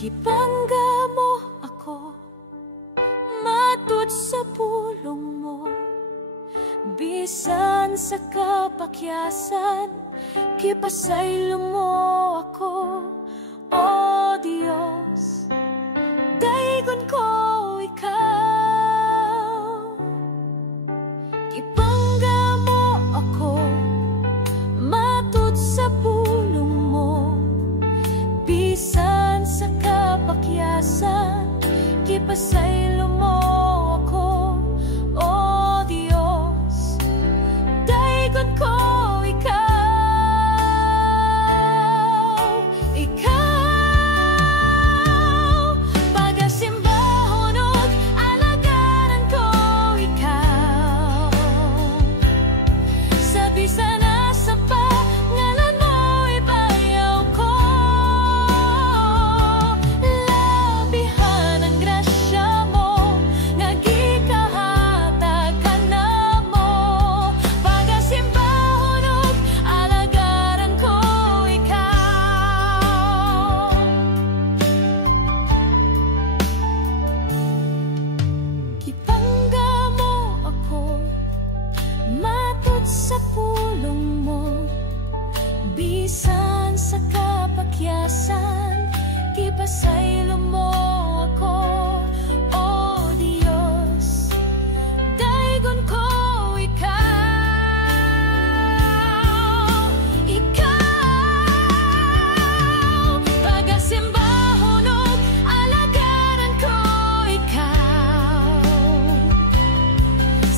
Gipangga mo ako, matud sa pulong mo. Bisan sa kapakyasan, gipasaylo mo ako. O Diyos, daygon ko ikaw. Gipangga mo ako, matud sa pulong mo. Bisan sa kapakyasan, gipasaylo mo ako. O Diyos, daygon ko ikaw. Pasaylo mo ako, O Diyos, daygon ko ikaw. Ikaw, pagasimbahon ug alagaran ko ikaw. Sa bisan asa pa, ngalan mo ibayaw ko. Labihan ang grasya mo, nga gikahatag ka namo. Pagasimbahon ug alagaran ko ikaw. Pagasimbahon ug alagaran ko ikaw.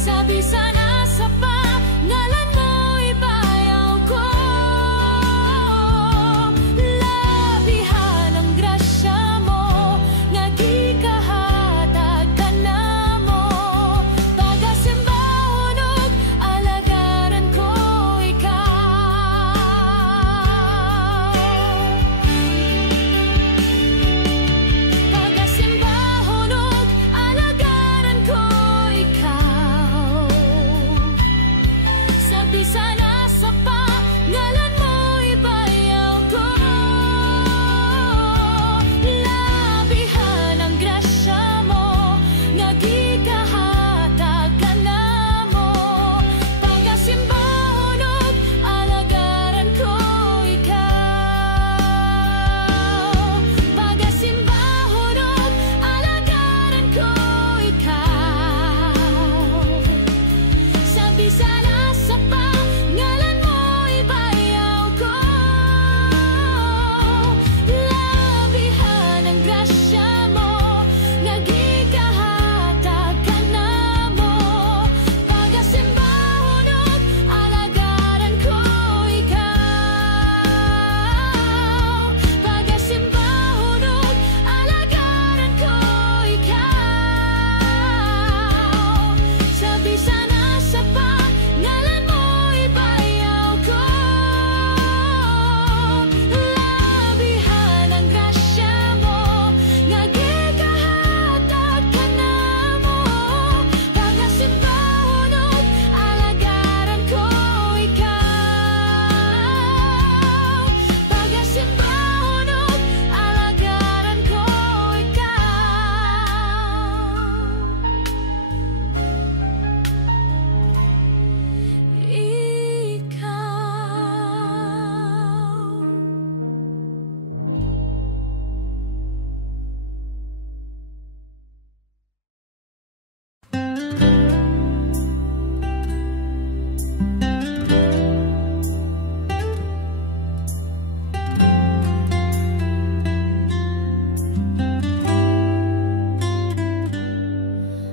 Sa bisan asa pa, ngalan mo ibayaw ko. Labihan ang grasya mo, nga gikahatag ka namo. Pagasimbahon ug alagaran ko ikaw. Pagasimbahon ug alagaran ko ikaw. Sa bisan asa pa, ngalan mo ibayaw ko. Labihan ang grasya mo, nga gikahatag ka namo. Pagasimbahon ug alagaran ko ikaw. Pagasimbahon ug alagaran ko ikaw. Sa bisan asa pa, ngalan mo ibayaw ko. Labihan ang grasya mo, nga gikahatag ka namo. Pagasimbahon ug alagaran ko ikaw. Pagasimbahon ug alagaran ko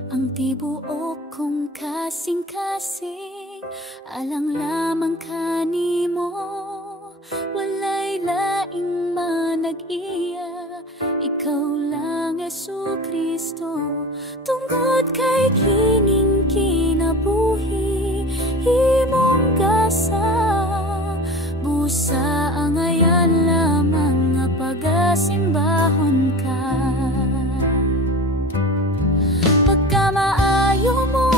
ang tibuok kong kasing-kasing, alang lamang kanimo. Walay laing manag-iya, ikaw lang Jesucristo. Tungod kay kining kinabuhi, himong gasa. Busa ang ayan lamang nga pagasimbahon ka. Pagkamaayo mo,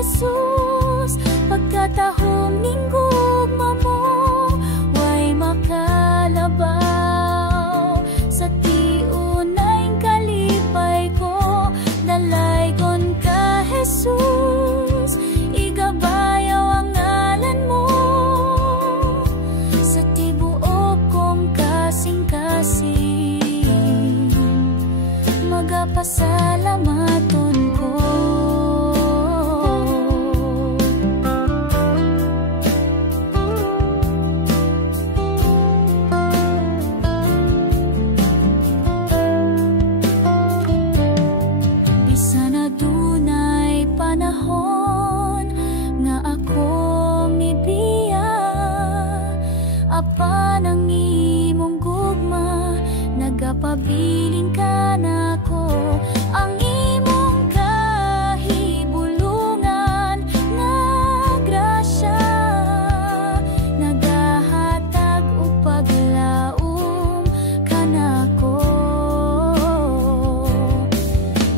Jesus, pagkatahong ning gugma mo, way makalabaw sa tiun pasalamaton ko. Bisan na dunay panahon nga ako mibiya, apan ang imong gugma nagapabilin ka nako. Ang imong kahibulungan nga grasya nagahatag og paglaom kanako.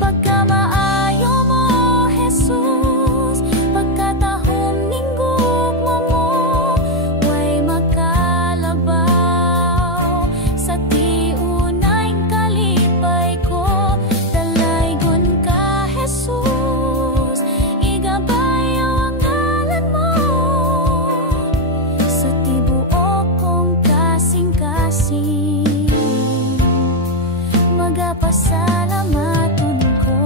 Pagkamaayo mo Jesus, pagkatahom ning gugma mo, way makalabaw sa tiunay kalipay ko. Dalaygon ka Jesus, igabayo ang ngalan mo sa tibuok kong kasing-kasing, magapasalamaton ko.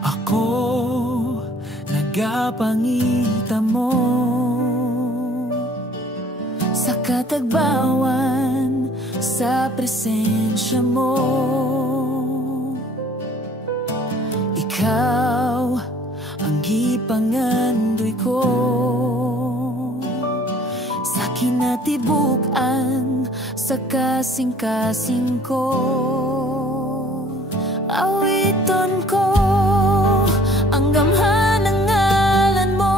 Ako nagapangita mo sa katagbawan, sa presensya mo. Ikaw ang gipangandoy ko sa kinatibuk-an, sa kasing-kasing ko. Awiton ko ang gamhan ng ngalan mo,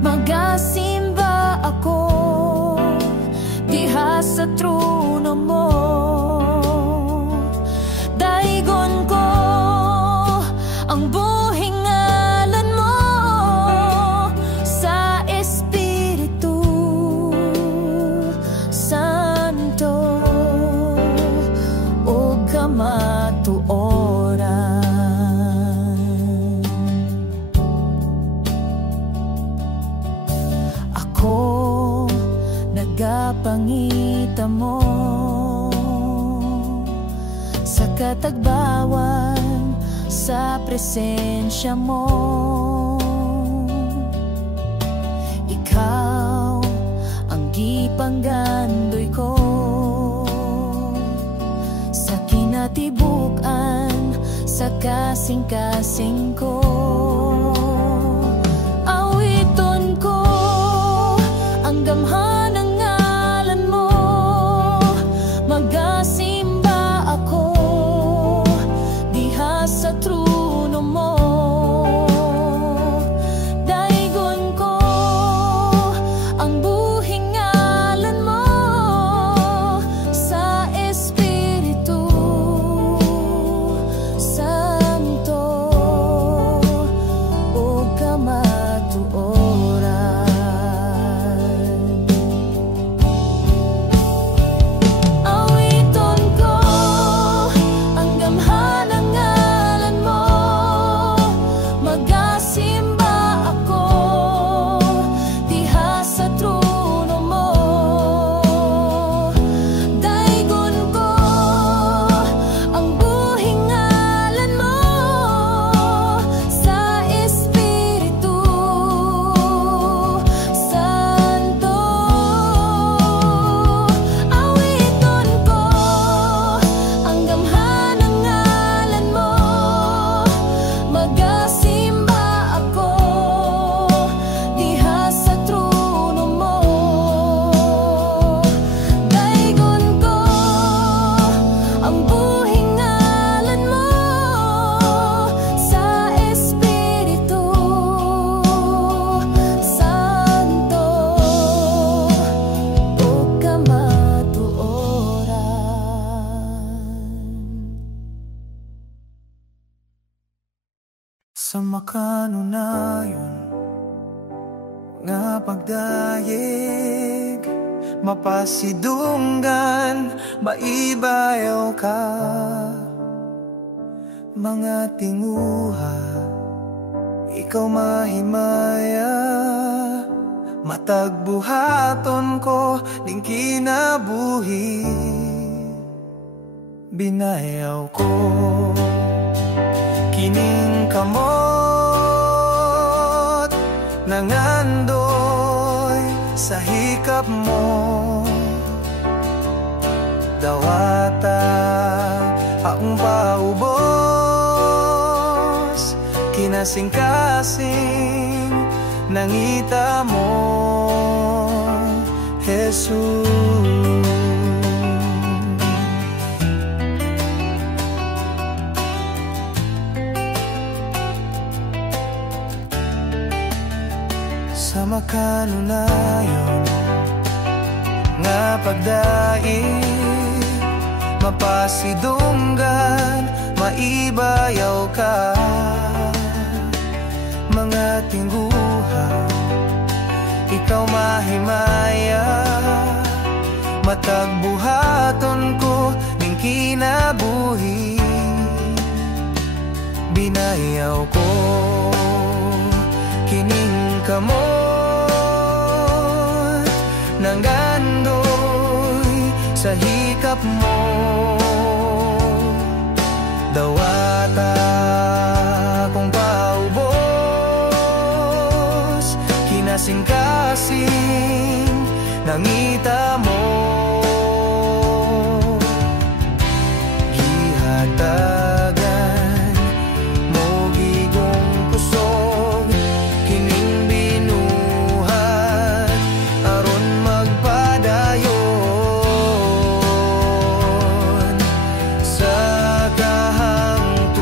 magasimba ako diha sa trono mo. Daigon ko ang buhing ngalan mo sa Espiritu Santo o kamatuoran. Ako nagapangita mo sa katagbawan, sa presensya mo. Ikaw ang gipanggandoy ko sa kinatibuk-an, sa kasing-kasing ko. Awiton ko ang gamhan ng ngalan mo, magasimba ako diha sa trono mo. Daigon ko ang buhing ngalan mo sa Espiritu Santo Sa makanunayon nga pagdayeg, mapasidunggan, maibayaw ka. Mga tinguha, ikaw mahimaya, matagbuhaton ko ning kinabuhi. Binayaw ko kining kamot, nangandoy sa hikap mo. Dawata akong paubos, kinasing-kasing nangita mo, Jesus. Sa makanunayon nga pagdaig, mapasidunggan, maibayaw ka. Mga tingguha, ikaw mahimaya, matagbuhaton ko ning kinabuhi. Binayaw ko kining kamot, nanggandoy sa hikap mo. Dawata kong paubos, kinasing-kasing nangita mo. Gihatagan mo gigong kusog, kining binuhat aron magpadayon sa kahangturan.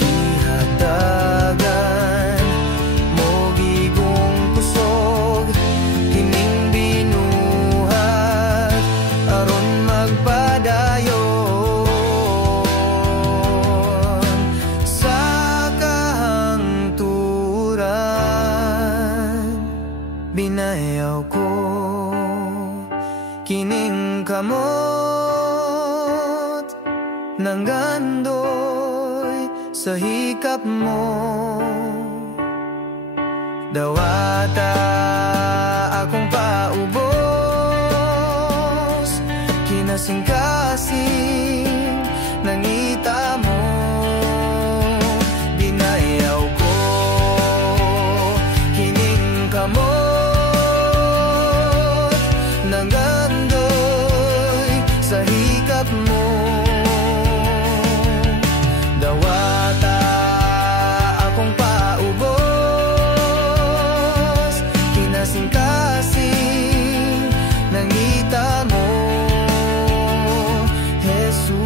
Gihatagan mo gigong kusog, kining binuhat aron magpadayon sa kahangturan. Binayaw ko kining kamot, nanggandoy sa hikap mo. Dawata akong paubos, kinasing-kasing nangita mo. Binayaw ko kining kamot, nanggandoy sa hikap mo. Dawata akong paubos, kinasing-kasing nangita mo, Jesus.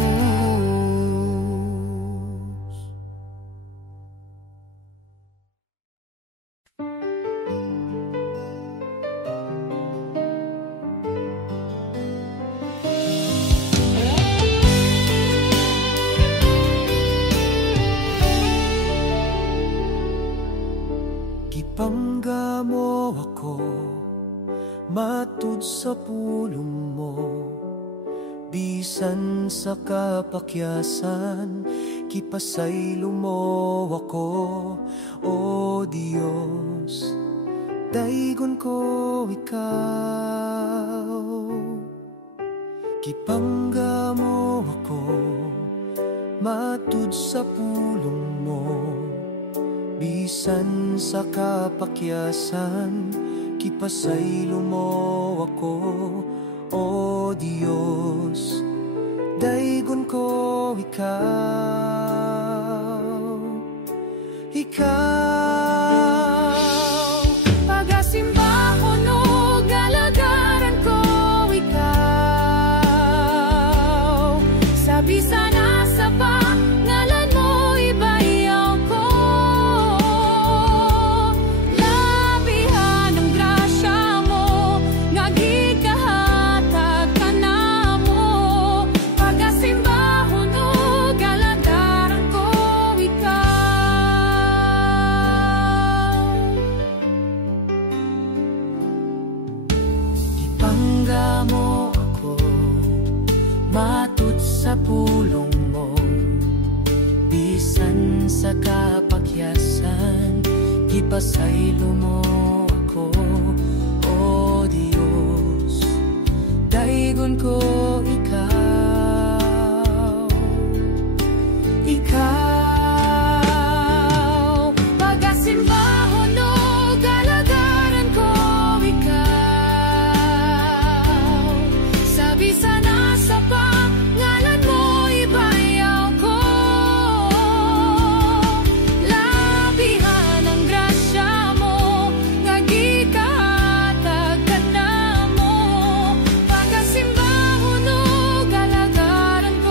Gipangga mo ako matud sa pulong mo, bisan sa kapakyasan kipasaylo mo ako. O Diyos, daigon ko ikaw. Gipangga mo ako matud sa pulong mo, bisan sa kapakyasan kipasaylo mo ako. O Diyos, daigon ko ikaw. Ikaw Pagasimbahon o galagaran ko ikaw, sa bisan asa pa ngalan mo ibayaw ko. Labihan ang grasya mo nga gikahatag ka namo. Pagasimbahon o ipasaylo mo ako, O Diyos. Daigon ko ikaw, ikaw. Pagasimbaho no galagaran ko ikaw. Sabi sana sa pangalan mo ibayaw ko. Labihan ang grasya mo, nga gikahatag ka na mo. Pagasimbaho no galagaran ko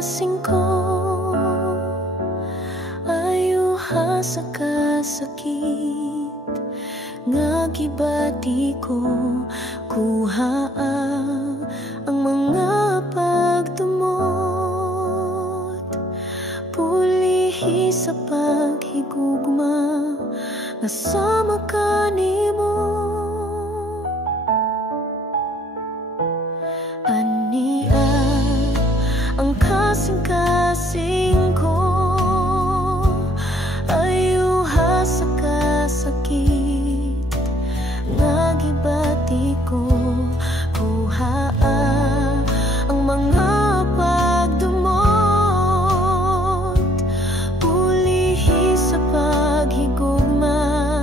kasing ko, ayuha sa kasakit, nga gibati ko, kuha ang mga pagtumot, pulihi sa paghigugma, nga sama ka nimo. Ania ang kasing-kasing ko, ayuha sa kasakit, nga gibati ko, kuha ang mga pagdumot, pulihi sa paghigugma,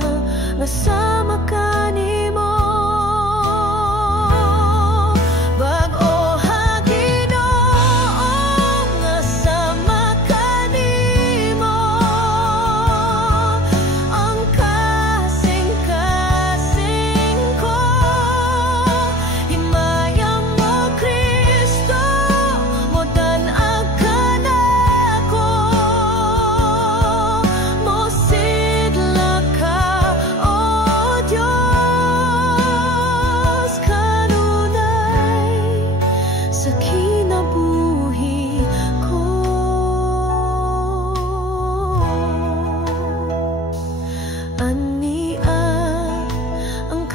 nga sama ka nimo.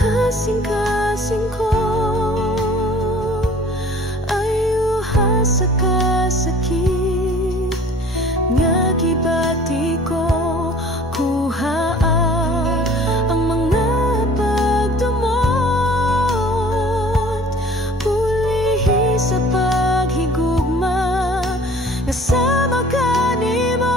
Kasing-kasing ko, ayuha sa kasakit, nga gibati ko, kuha ang mga pagdumot, pulihi sa paghigugma, nga sama ka nimo.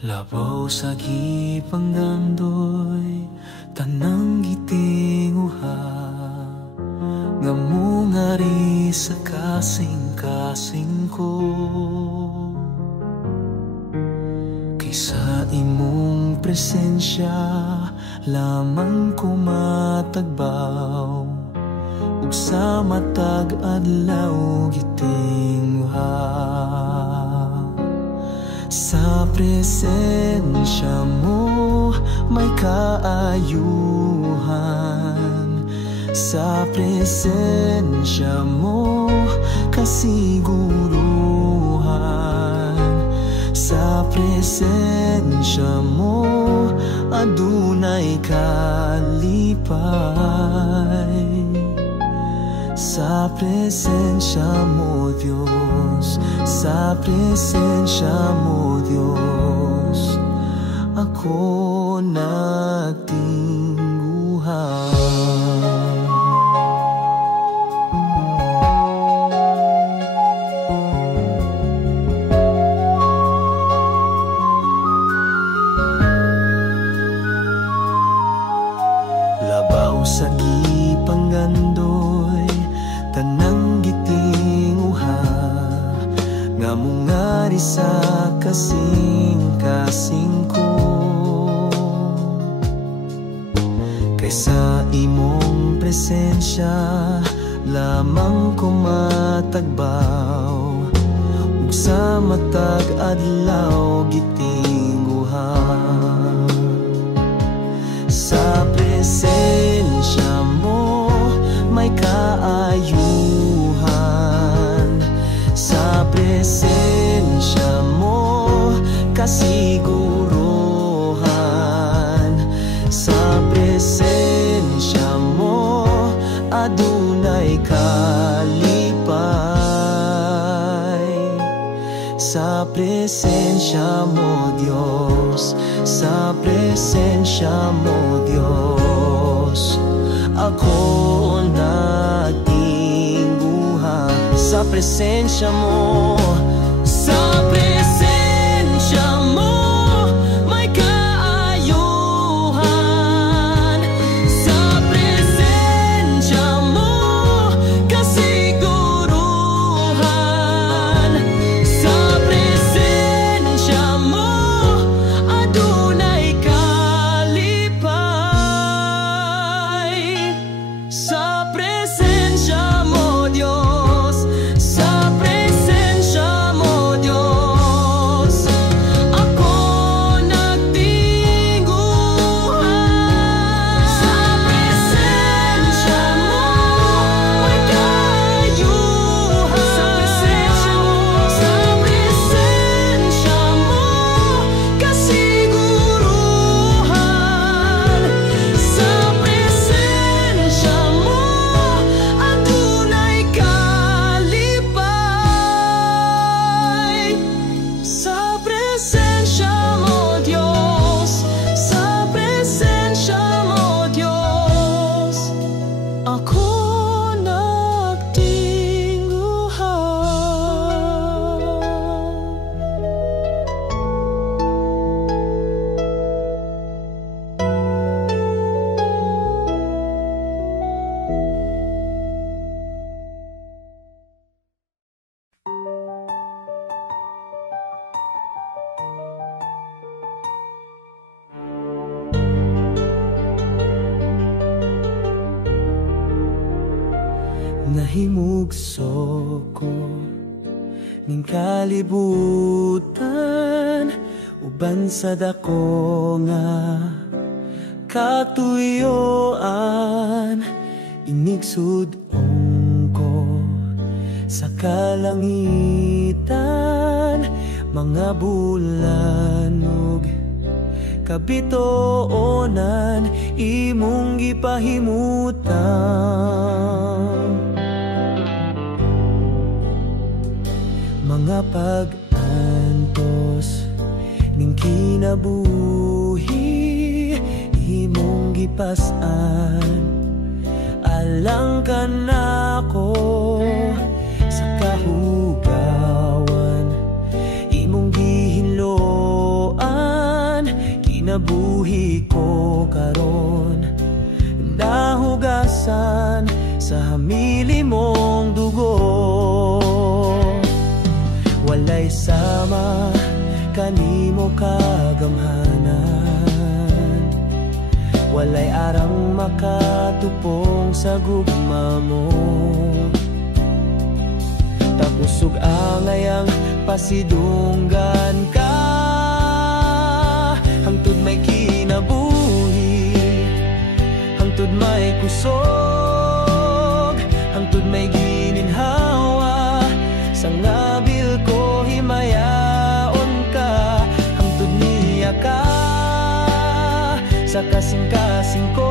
Labaw sa gipanggandoy, tanang gitinguha, nga mungari sa kasing-kasing ko. Kaysa imong presensya, lamang ko matagbaw, ug sa matag adlaw gitinguha. Sa presensya mo may kaayuhan, sa presensya mo kasiguruhan, sa presensya mo adunay kalipay. Sa presensya mo Diyos, sa presensya mo Diyos, ako nagtingguhan. Labaw sa gipanggandoy tanang gitinguha, nga mungari sa kasing-kasing ko. Kaysa imong presensya lamang ko matagbaw, ug sa matag adlaw gitingguha. Sa presensya mo may kaayuhan, sa presensya mo kasiguruhan, sa presensya mo adunay kalipay. Sa presensya mo Diyos, sa presensya mo Diyos, ako nagtingguha. Sa presensya mo, sa presensya mo may kaayuhan, sa presensya mo kasiguruhan, sa presensya mo adunay kalipay. Sa presensya mo Diyos, sa presensya mo Diyos, ako nagtingguhan. Sa presensya mo may kaayuhan, sa presensya mo kasiguruhan, sa presensya mo adunay kalipay. Sa presensya mo Diyos, sa presensya mo Diyos, ako nahimugso ko ning kalibutan, uban sa dako nga katuyoan. Inigsud-ong ko sa kalangitan, mga bulanog kabitoonan imong gipahimutan. Mga pag-antos ning kinabuhi imong gipas-an, alang ka nako sa kahugawan imong gihinloan. Kinabuhi ko karon nahugasan sa hamili mong dugo. Walay sama kanimo kagamhanan, walay arang makatupong sa gugma mo. Tapusog angayang pasidunggan ka, hangtod may kinabuhi, hangtod may kusog, hangtod may gininhawa. Sa ngabil ko himayaon ka, hangtod niya ka sa kasing-kasing ko.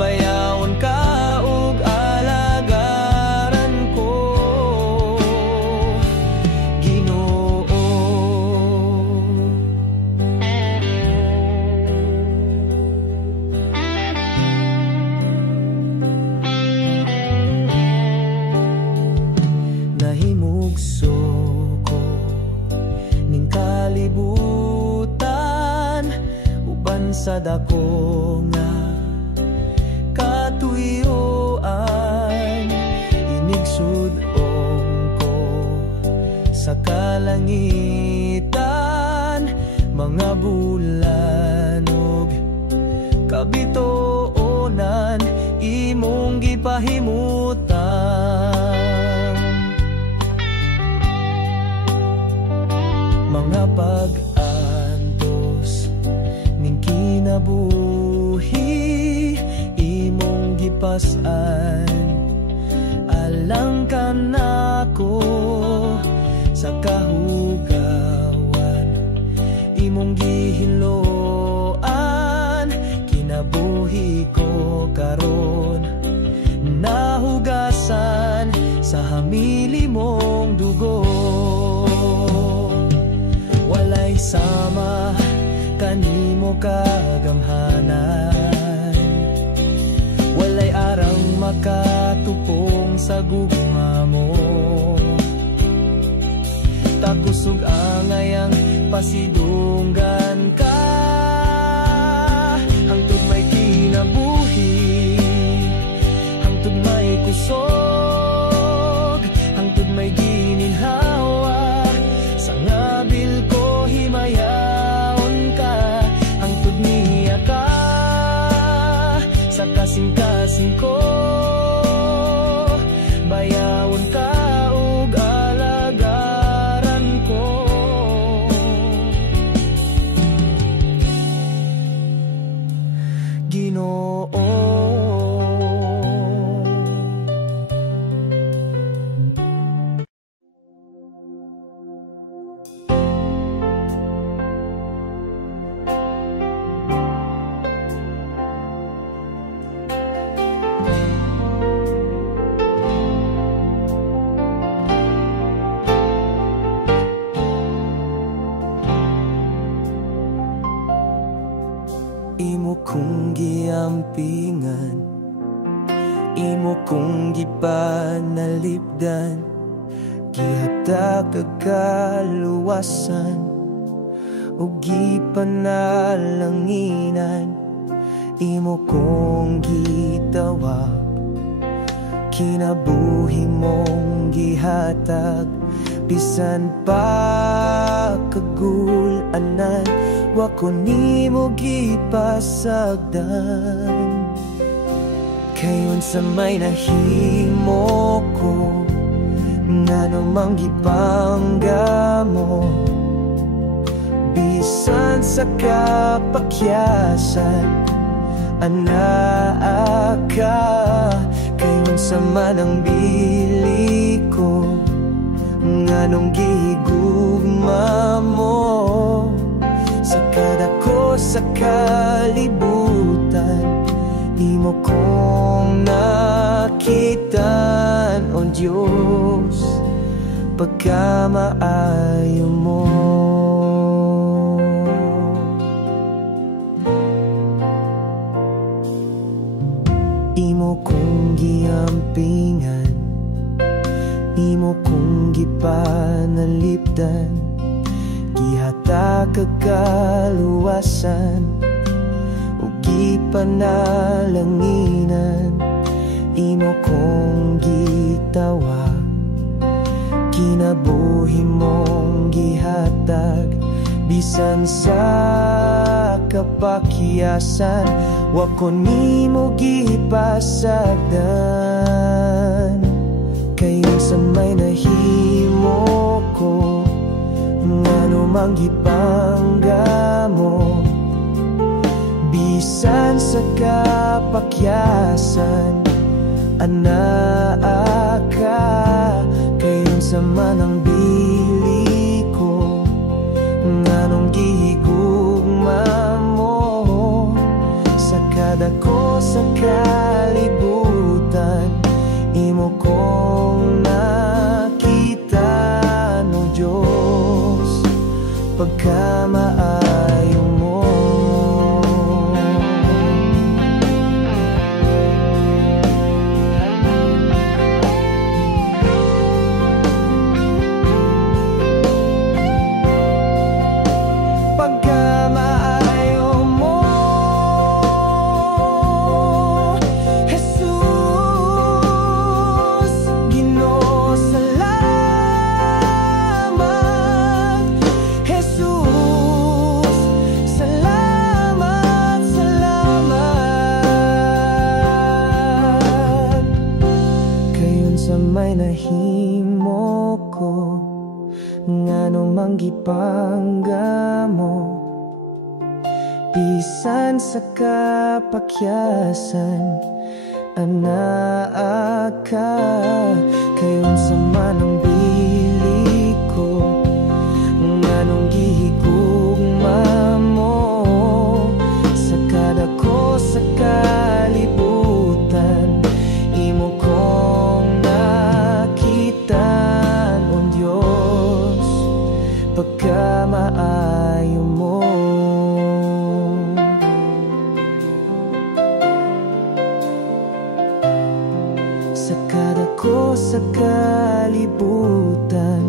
Bayaon ka ug alagaran ko, Ginoo. sa dako nga katuyoan, inigsudong ko sa kalangitan, mga bulan ug kabitoonan imong gipahimutan. Mga pag-antos ning kinabuhi imong gipas-an, alang ka nako sa kahugawan imong gihinloan. Kinabuhi ko karon nahugasan sa hamili mong dugo. Walay sama kanimo kagamhanan, walay arang makatupong sa gugma mo. Takusog angayang pasidunggan ka, hangtod may kinabuhi, hangtod may kusog, hangtod may gininhawa. Sa ngabil ko himayaon ka, hangtod niya ka sa kasing-kasing ko. Bayawon ka ug alagaran ko. Ginoo, imo kong giampingan, imo kong gipanalipdan, gihatag kagaluwasan ug gipanalanginan. Imo kong gitawag, kinabuhi mong gihatag, bisan pa kagulanan wa ko nimo gipasagdan. Kayon sa may nahimo ko, ngano mang gipangga mo, bisan sa kapakyasan anaa ka. Kayon sa manang bili ko, nganong gigugma mo sa kadako sa kalibutan. Imo kong nakitan, O Diyos, pagkamaayo mo. Imo kong giampingan, imo kong gipanalipdan, gihatag kagaluwasan ug gipanalanginan. Imo kong gitawag, kinabuhi mong gihatag, bisan sa kapakyasan wa ko nimo gipasagdan. Kayon sa may nahimo ko, ngano mang gipangga mo, bisan sa kapakyasan anaa ka. Kayon sa manang bili ko, nganong gihigugma mo sa kadako sa kalibutan. Imo kong nakita, O Diyos, pagkamaayo mo. Pagkamaayo mo. manggipangga mo, bisan sa kapakyasan anaa ka. Kayon sa manang bili ko, nganong gihigugma mo sa kada ko sa kalibutan. Imo kong nakitaan, O Diyos, pagkamaayo mo. Sa kada ko sa kalibutan,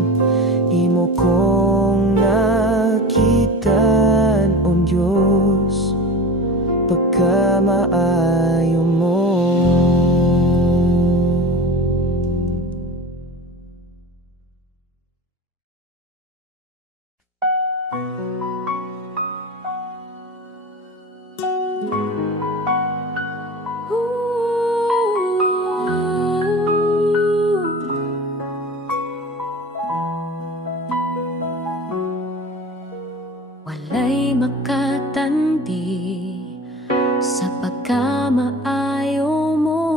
imo kong nakitaan, O Diyos, pagkamaayo mo. Walay makatandi sa pagkamaayo mo,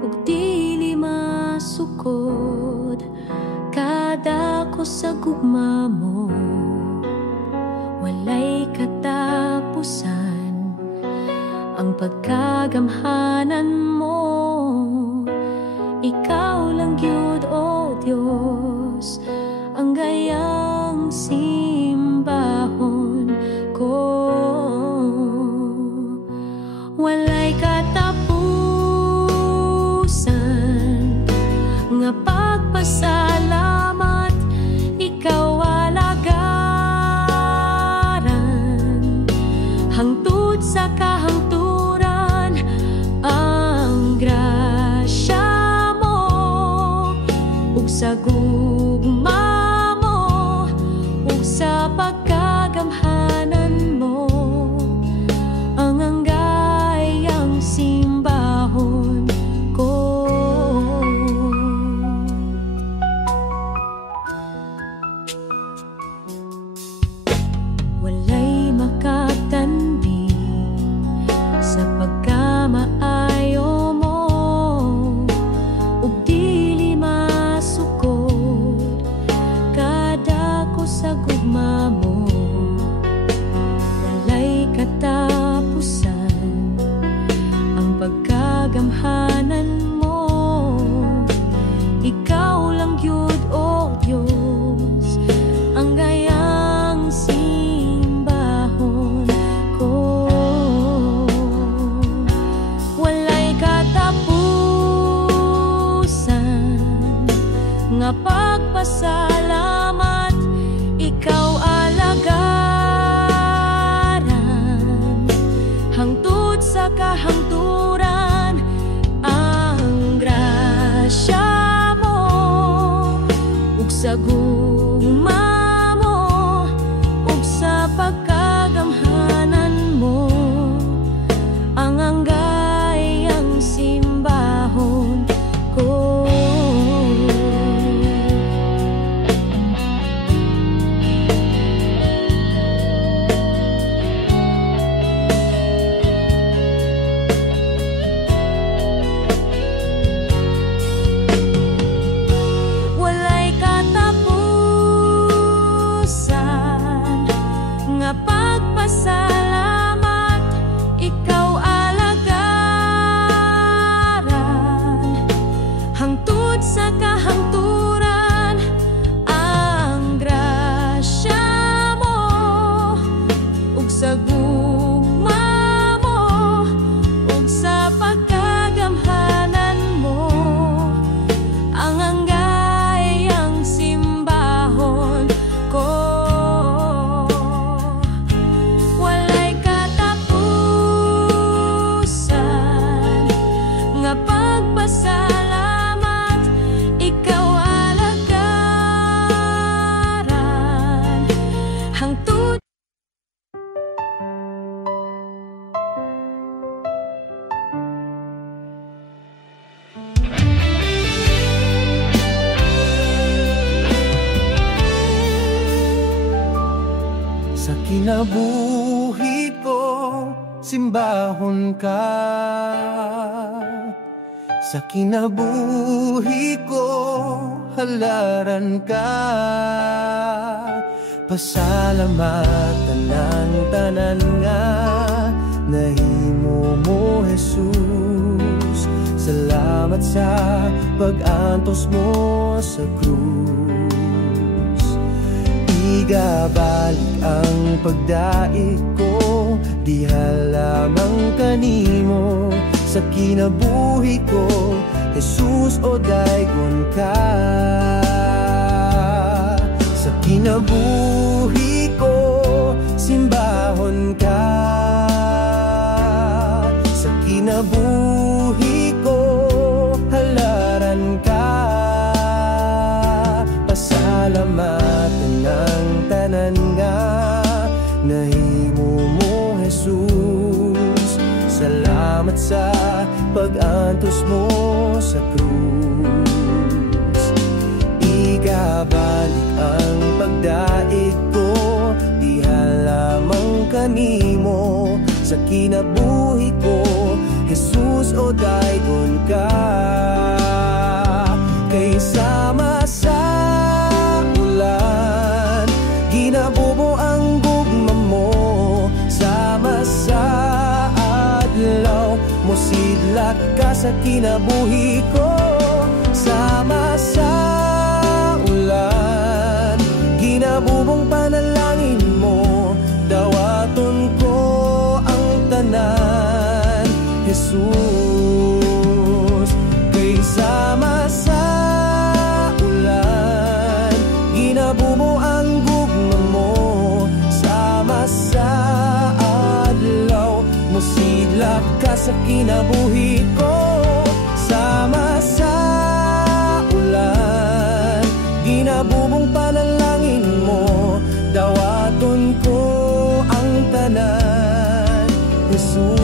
ug dili masukod kada ko sa gugma mo. Walay katapusan ang pagkagamhanan mo. Ikaw lang gyud, O Diyos, ang gayang simbahon ko. Walay katapusan nga pagpasalamat, ikaw alagaran hangtod sa kahangturan. Ang grasya mo ug sa gugma mo ug sa pagkagamhanan mo, ang anggayang simbahon ko. Walay makatandi sa pagkamaayo mo, ug dili masukod kada ko sa gugma mo. Walay katapusan ang pagkagamhanan mo. Ikaw lang gyud, O Diyos, ang gayang simbahon ko. Walay katapusan nga pagpasalamat, ikaw alagaran hangtod sa kahangturan. Ang grasya mo ug sa gugma mo ug sa pagkagamhanan mo, ang anggayang simbahon ko. Walay katapusan kinabuhi ko, simbahon ka. Sa kinabuhi ko, halaran ka. Pasalamatan ng tanan nga, nahimo mo Jesus. Salamat sa pag-antos mo sa krus. Igabalik ang pagdaig ko, diha lamang kanimo. Sa kinabuhi ko, Jesus, o daygon ka. Sa kinabuhi ko, simbahon ka. Sa kinabuhi ko, halaran ka. Pasalamatan ng tanan nga, nahimo mo Jesus. Salamat sa pag-antos mo sa krus. Igabalik ang pagdaig ko, diha lamang kanimo. Sa kinabuhi ko, Jesus, o daygon ka. Kay sama sa ulan, ginabubo ang gugma mo. Sama sa adlaw, mosidlak ka sa kinabuhi ko. Sama sa ulan, ginabubong panalangin mo. Dawaton ko ang tanan, Jesus. Kay sama sa ulan, ginabubo ang gugma mo. Sama sa adlaw, mosidlak ka sa kinabuhi ko. Sama sa ulan, ginabubong panalangin mo. Dawaton ko ang tanan, Jesus.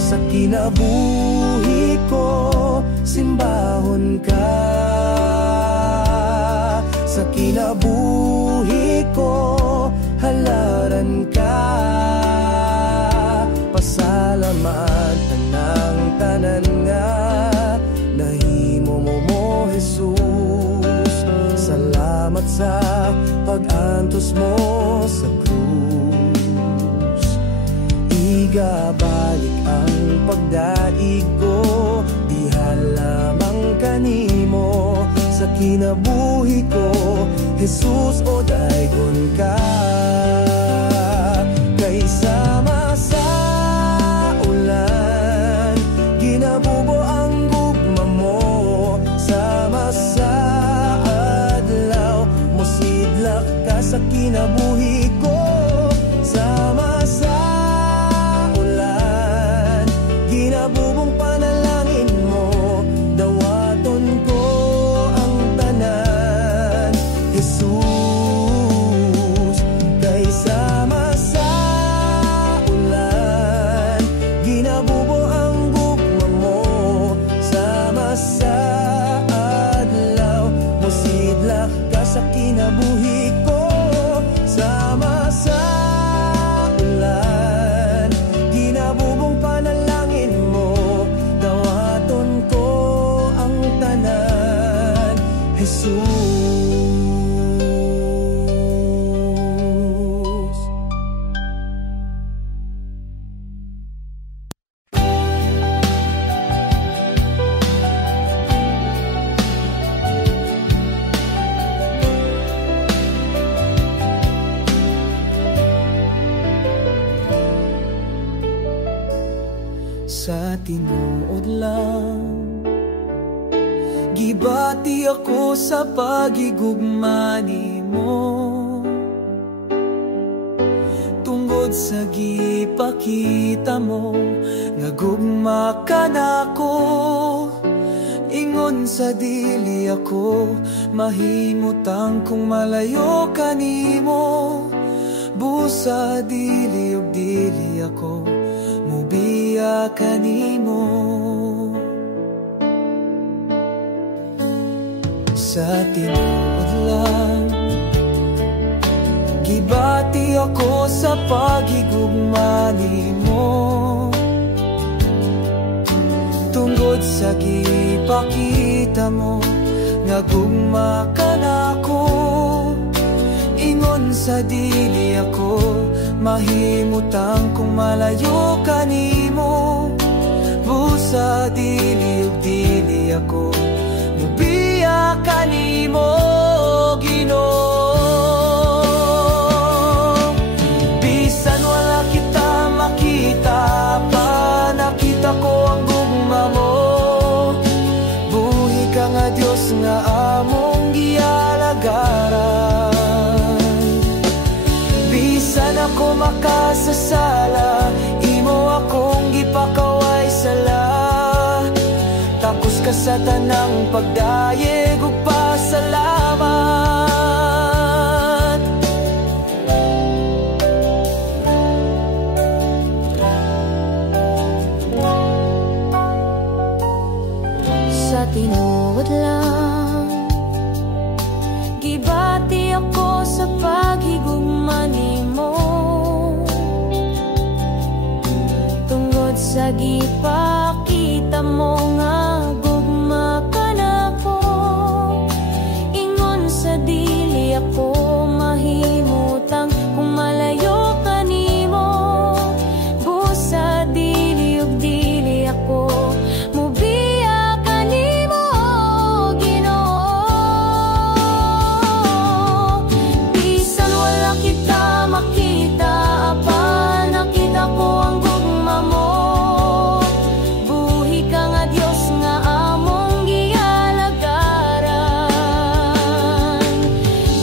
Sa kinabuhi ko, simbahon ka. Sa kinabuhi ko, halaran ka. Pasalamatan ng tanan nga, nahimo mo Jesus. Salamat sa pag-antos mo sa krus. Igabalik ang pagdaig ko, diha lamang kanimo. Sa kinabuhi ko, Jesus, o daygon ka. Kay sama sa ulan, ginabubo ang gugma mo. Sama sa adlaw, mosidlak ka sa kinabuhi ko. Sama sa ulan, ginabubong panalangin mo. Dawaton ko ang tanan, Jesus. Kay sama sa ulan, ginabubo ang gugma mo. Sama sa adlaw, mosidlak ka sa kinabuhi ko. Sama sa ulan, ginabubong panalangin mo. Dawaton ko ang tanan, Jesus. Sa tinuod lang, gibati ako sa pagigugma nimo. Tungod sa gipakita mo, nga gugma ka nako. Ingon sa dili ako, mahimutang kung malayo kanimo. Busa dili ug dili ako, mubiya kanimo. Sa tinuod lang, Gibati ako sa paghigugma nimo, tungod sa gipakita mo nga gugma ka nako. Ingon sa dili ako mahimutang kung malayo ka nimo. Busa dili ug dili ako mubiya ka nimo, Ginoo. Bisan wala kita makita pa, nakita ko ang gugma mo. Buhi ka nga Dios nga among gialagaran. Bisan ako makasasala, imo akong gipakaway sala. Takos ka sa tanang pagdayeg ug pasalamat. Sa tinuod lang, gibati ako sa paghigugma nimo, tungod sa gipakita mo nga gugma ka nako. Ingon sa dili ako mahimutang kung malayo ka nimo. Busa dili ug dili ako mubiya ka nimo, Ginoo. Bisan wala kita makita pa, nakita ko ang gugma mo. Buhi ka nga Dios nga among gialagaran.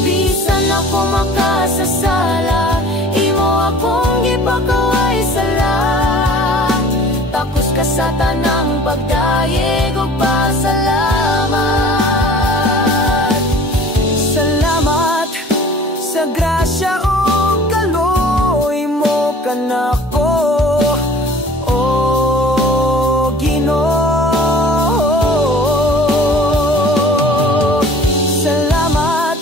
Bisan ako makasasala, imo akong gipakaway sala. Takos ka sa tanang pagdayeg ug pasalamat. Salamat sa grasya ug kaloy mo kanako, o Ginoo. Salamat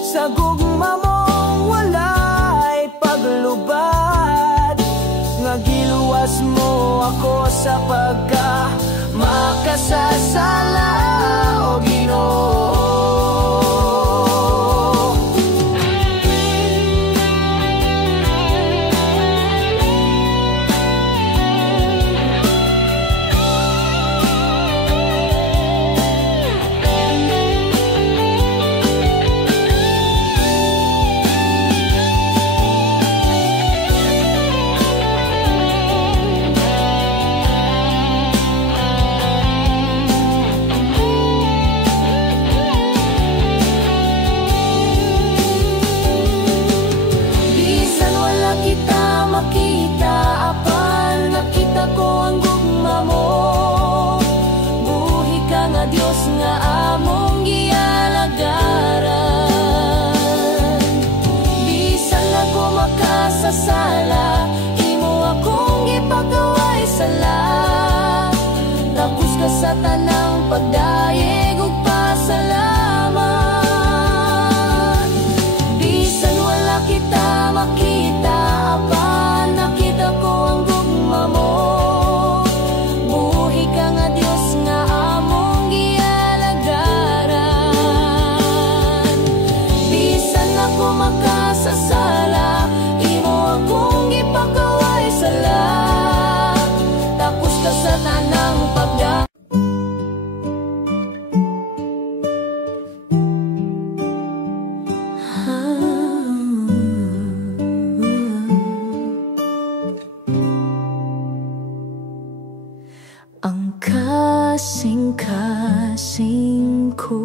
sa gugma mo, walay paglubad. Nga giluwas mo ako sa pagka makasasala, o Ginoo. Bisan wala kita makita apan, nakita ko ang gugma mo. Buhi ka nga Dios nga among gialagaran. Bisan ako makasasala, imo akong gipakaway sala. Tapos ka sa tanang pagdayeg ug pasalamat. Bisan wala kita makita pa, nakita ko ang gugma mo. Buhi ka nga Dios nga among gialagaran. Bisan ako makasasala, imo akong gipakaway sala. Tapos ka sa tanang pagdayeg. Ang kasing-kasing ko,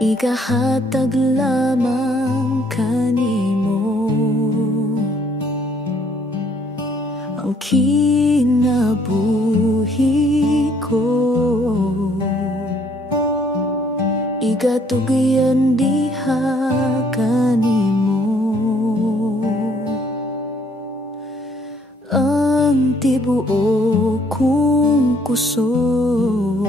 ikahatag lamang kanimo. Ang kinabuhi ko, igatugyan diha kanimo. Ang tibuok kong kusog,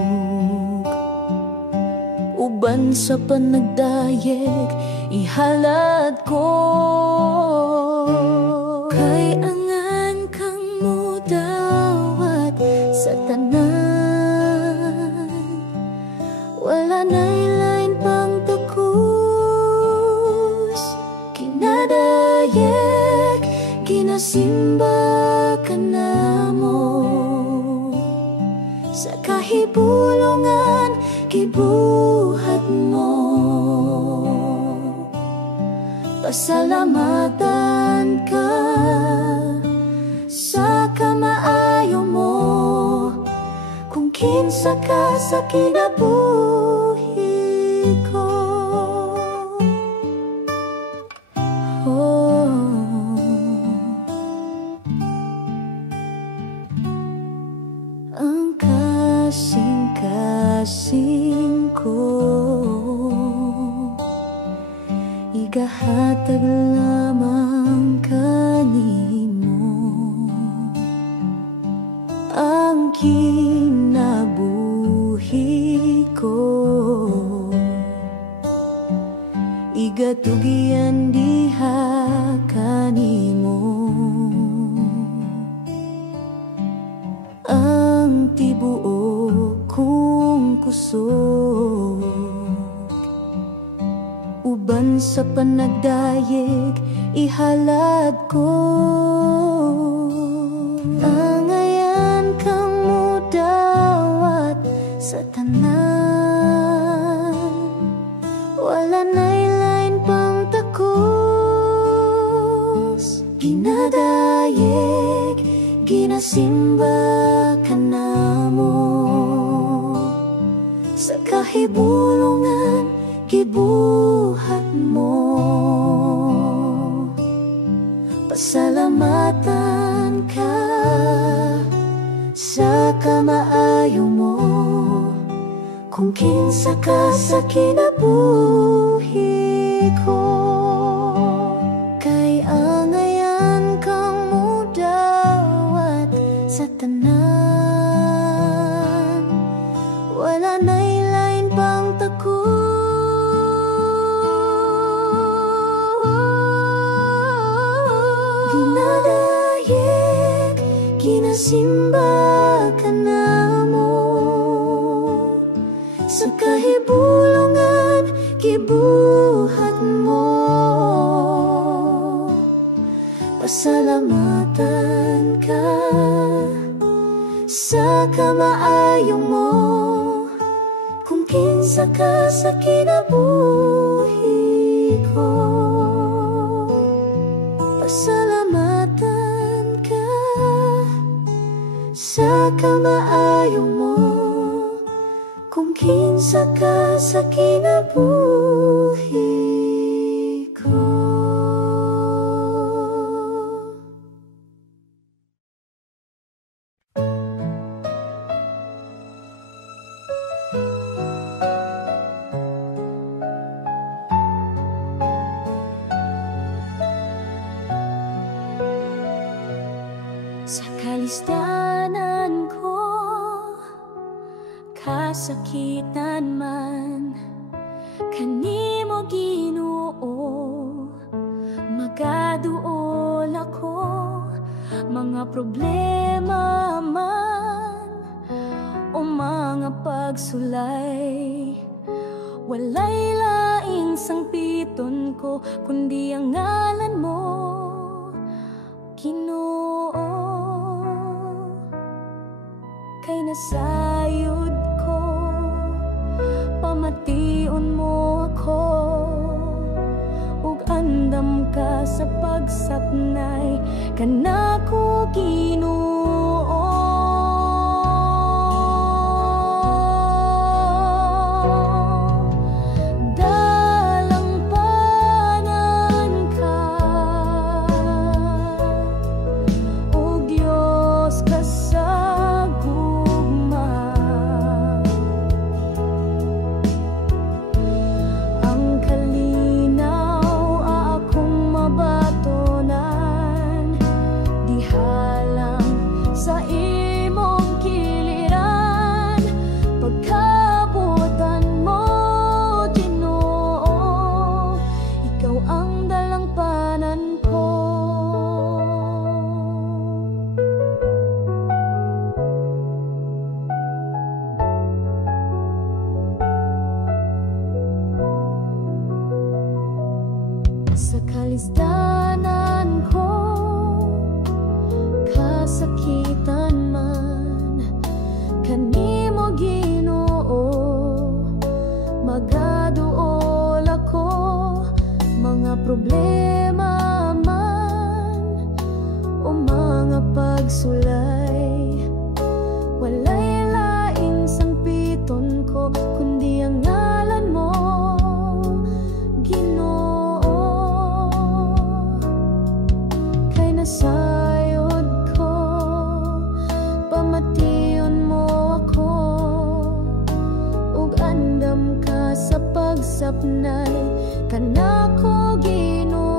ug uban sa panagdayeg ihalad ko. Kay angan kang mudawat sa tanan, wala na'y lain pang takus. Kinadayeg, ginasimba ka na mo, sa kahibulungan gibuhat mo. Pasalamatan ka sa kamaayo mo, kung kinsa ka sa kinabuhi ko. Ang kasing-kasing ko igahatag lamang kanimo, ang kinabuhi ko igatugyan diha kanimo. Ang tibuok kong kusog uban sa panagdayeg ihalad ko. Angayan kang mudawat sa tanan, wala na'y lain pang takus. Ginadayeg, ginasimba ka na mo, sa kahibulungan gibuhat mo. Pasalamatan ka sa kamaayo mo, kung kinsa ka sa kinabuhi ko. Kay angayan kang mudawat sa tanan, wala na'y lain pang takus. Ginadayeg, ginasimba ka na mo, sa kahibulungan gibuhat mo. Pasalamatan ka sa kamaayo mo, kung kinsa ka sa kinabuhi ko. Pasalamatan ka sa kamaayo mo, kung kinsa ka sa kinabuhi ko. Sa kalistanan ko, kasakitan man, kanimo Ginoo, magaduol ako. Mga problema man o mga pagsulay, walay laing sangpiton ko, kundi ang ngalan mo, Ginoo. Kay nasayod ko, pamation mo ako, ug andam ka sa pagsapnay kanako, Ginoo. Dalangpanan ka, ug Diyos ka sa akong mabatonan, di halang Kalisdanan ko, kasakitan man, kanimo Ginoo, magaduol ako, mga problema man o mga pagsulay. Walay laing sangpiton ko, kundi ang ngalan mo, Ginoo. Kay nasayod ko, pamation mo ako, ug andam ka sa pagsapnay, kanako Ginoo.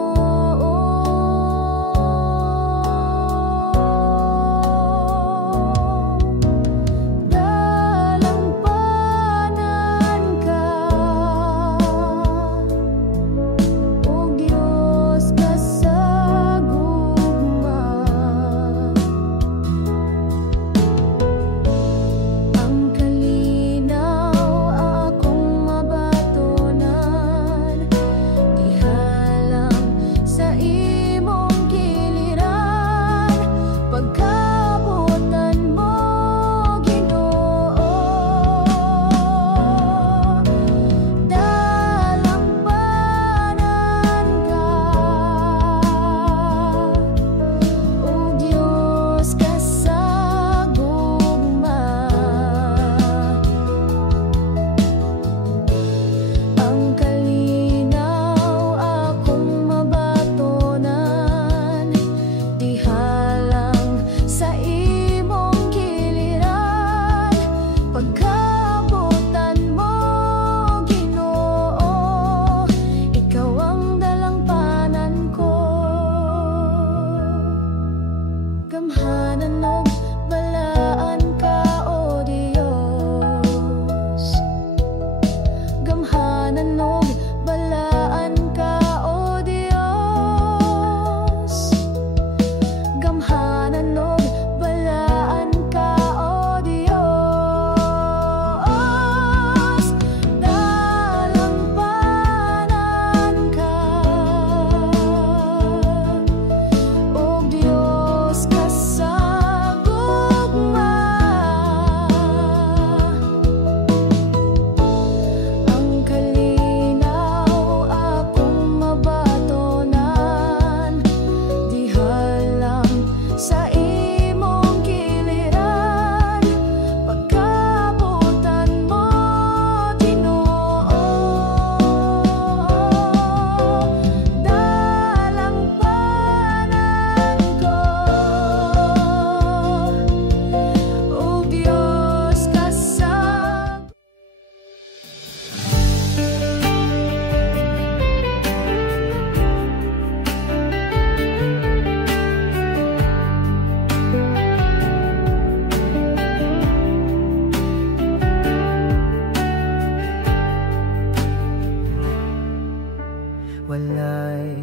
Walay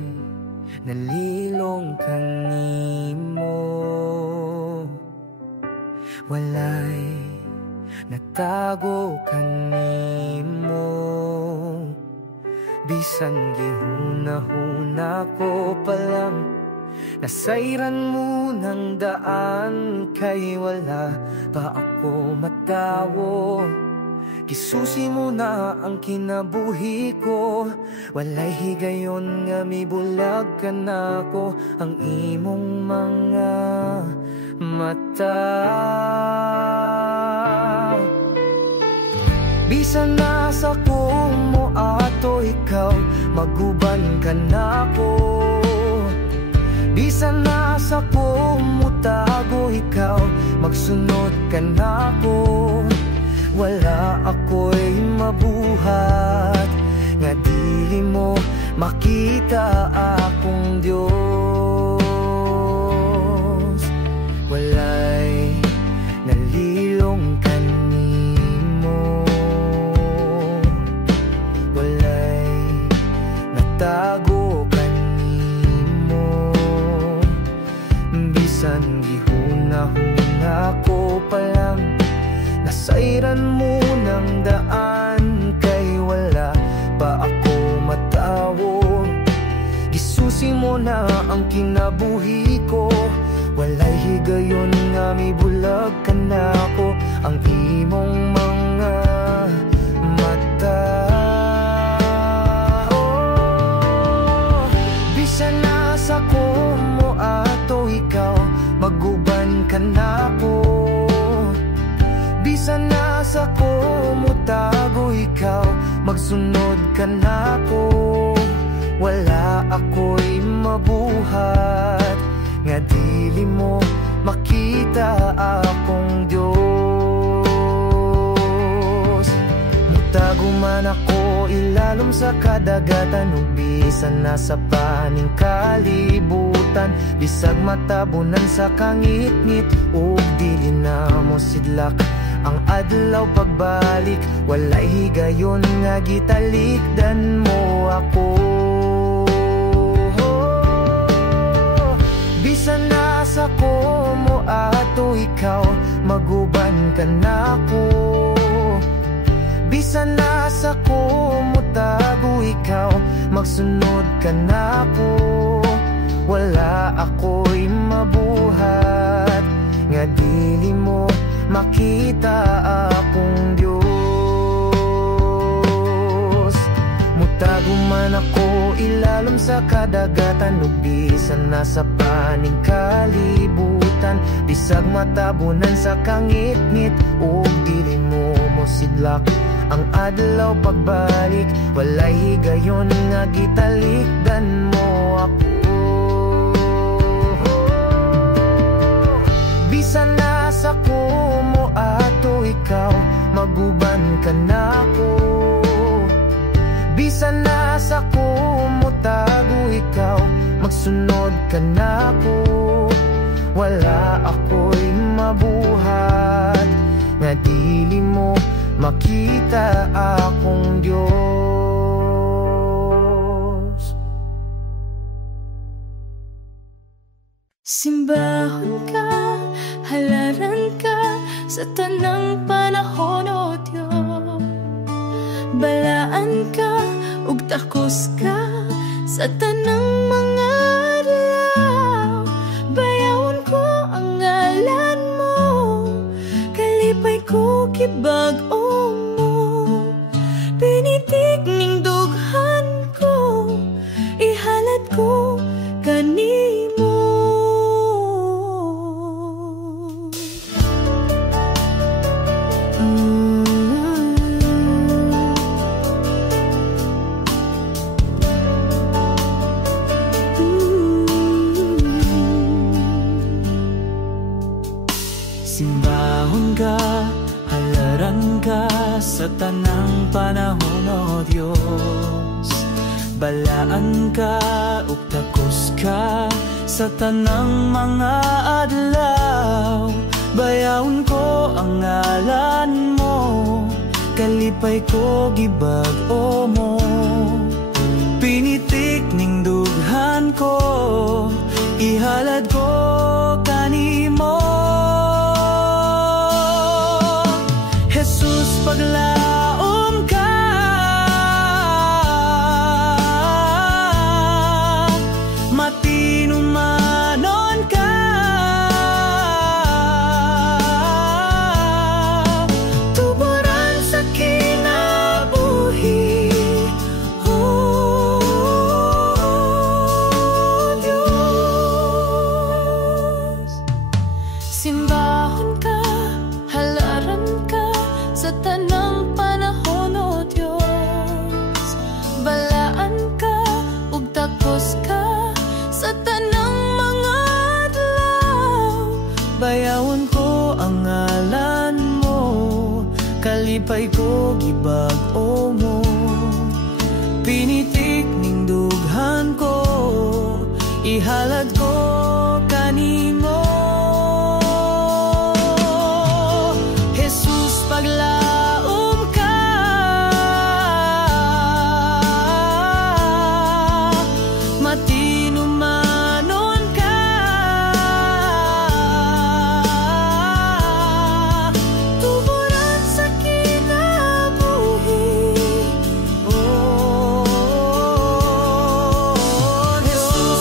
nalilong kanimo, walay natago kanimo. Bisan gihuna-huna ko palang nasayran mo ng daan, kay wala pa ako matawo. Gisusi mo na ang kinabuhi ko, walay higayon nga mibulag ka na ko ang imong mga mata. Bisan nasa ko mo ato ikaw, maguban ka na ko. Bisan nasa ko mo tago ikaw, magsunod ka na ko. Wala ako'y mabuhat nga dili mo makita akong Diyos. Walay nalilong kanimo, walay natago kanimo. Bisan gihuna-huna ko palang nasayran mo ng daan, kay wala pa ako matawo. Gisusi ayusin mo na ang kinabuhi ko. Walay higayon nga mibulag ka na ko ang imong mga mata. Oh, bisan na sa ko mo ato ikaw, maguban ka na ko. Bisan na sa ko mo tago ikaw, magsunod ka na ko. Wala ako'y mabuhat nga dili mo makita akong Diyos. Mutago man ako ilalom sa kadagatan, ug bisan na sa paning kalibutan, bisag matabunan sa kangit-ngit, ug dili na mo sidlak ang adlaw pagbalik. Walay higayon nga gitalikdan mo ako. Bisan na sa ko mo ato ikaw, maguban ka na ko. Bisan na sa ko mo tago ikaw, magsunod ka na ko. Wala ako'y mabuhat nga dili mo makita akong Diyos. Mutago man ako ilalom sa kadagatan, ug bisan na sa paning kalibutan, bisag matabunan sa kangit-ngit, ug dili mo mosidlak ang adlaw pagbalik. Walay higayon nga gitalikdan mo ako. Bisan na sa ko mo ato ikaw, maguban ka na ko. Bisan na sa ko mo tago ikaw, magsunod ka na ko. Wala ako'y mabuhat nga dili mo makita akong Diyos. Simbahon ka, halaran ka sa tanang panahon, O Diyos. Balaan ka, ug takos ka sa tanang mga adlaw. Bayawon ko ang ngalan mo, kalipay ko kibag-o mo. Pinitik ning dughan ko, ihalad ko kanimo. Simbahon ka, halaran ka sa tanang panahon, O Diyos. Balaan ka, ug takos ka sa tanang mga adlaw. Bayawon ko ang ngalan mo, kalipay ko gibag-o mo. Pinitik ning dughan ko, ihalad ko kanimo. Jesus, paglaom ka, matinumanon ka. Tuburan sa kinabuhi, oh Diyos. Simbahon ka, halaran ka sa tanang panahon, O Diyos. Balaan ka, ug takos ka sa tanang mga adlaw. Bayawon ko ang ngalan mo, kalipay ko gibag-o mo. Pinitik ning dughan ko, ihalad ko kanimo. Jesus, paglaom ka, matinumanon ka. Tuburan sa kinabuhi, oh Jesus,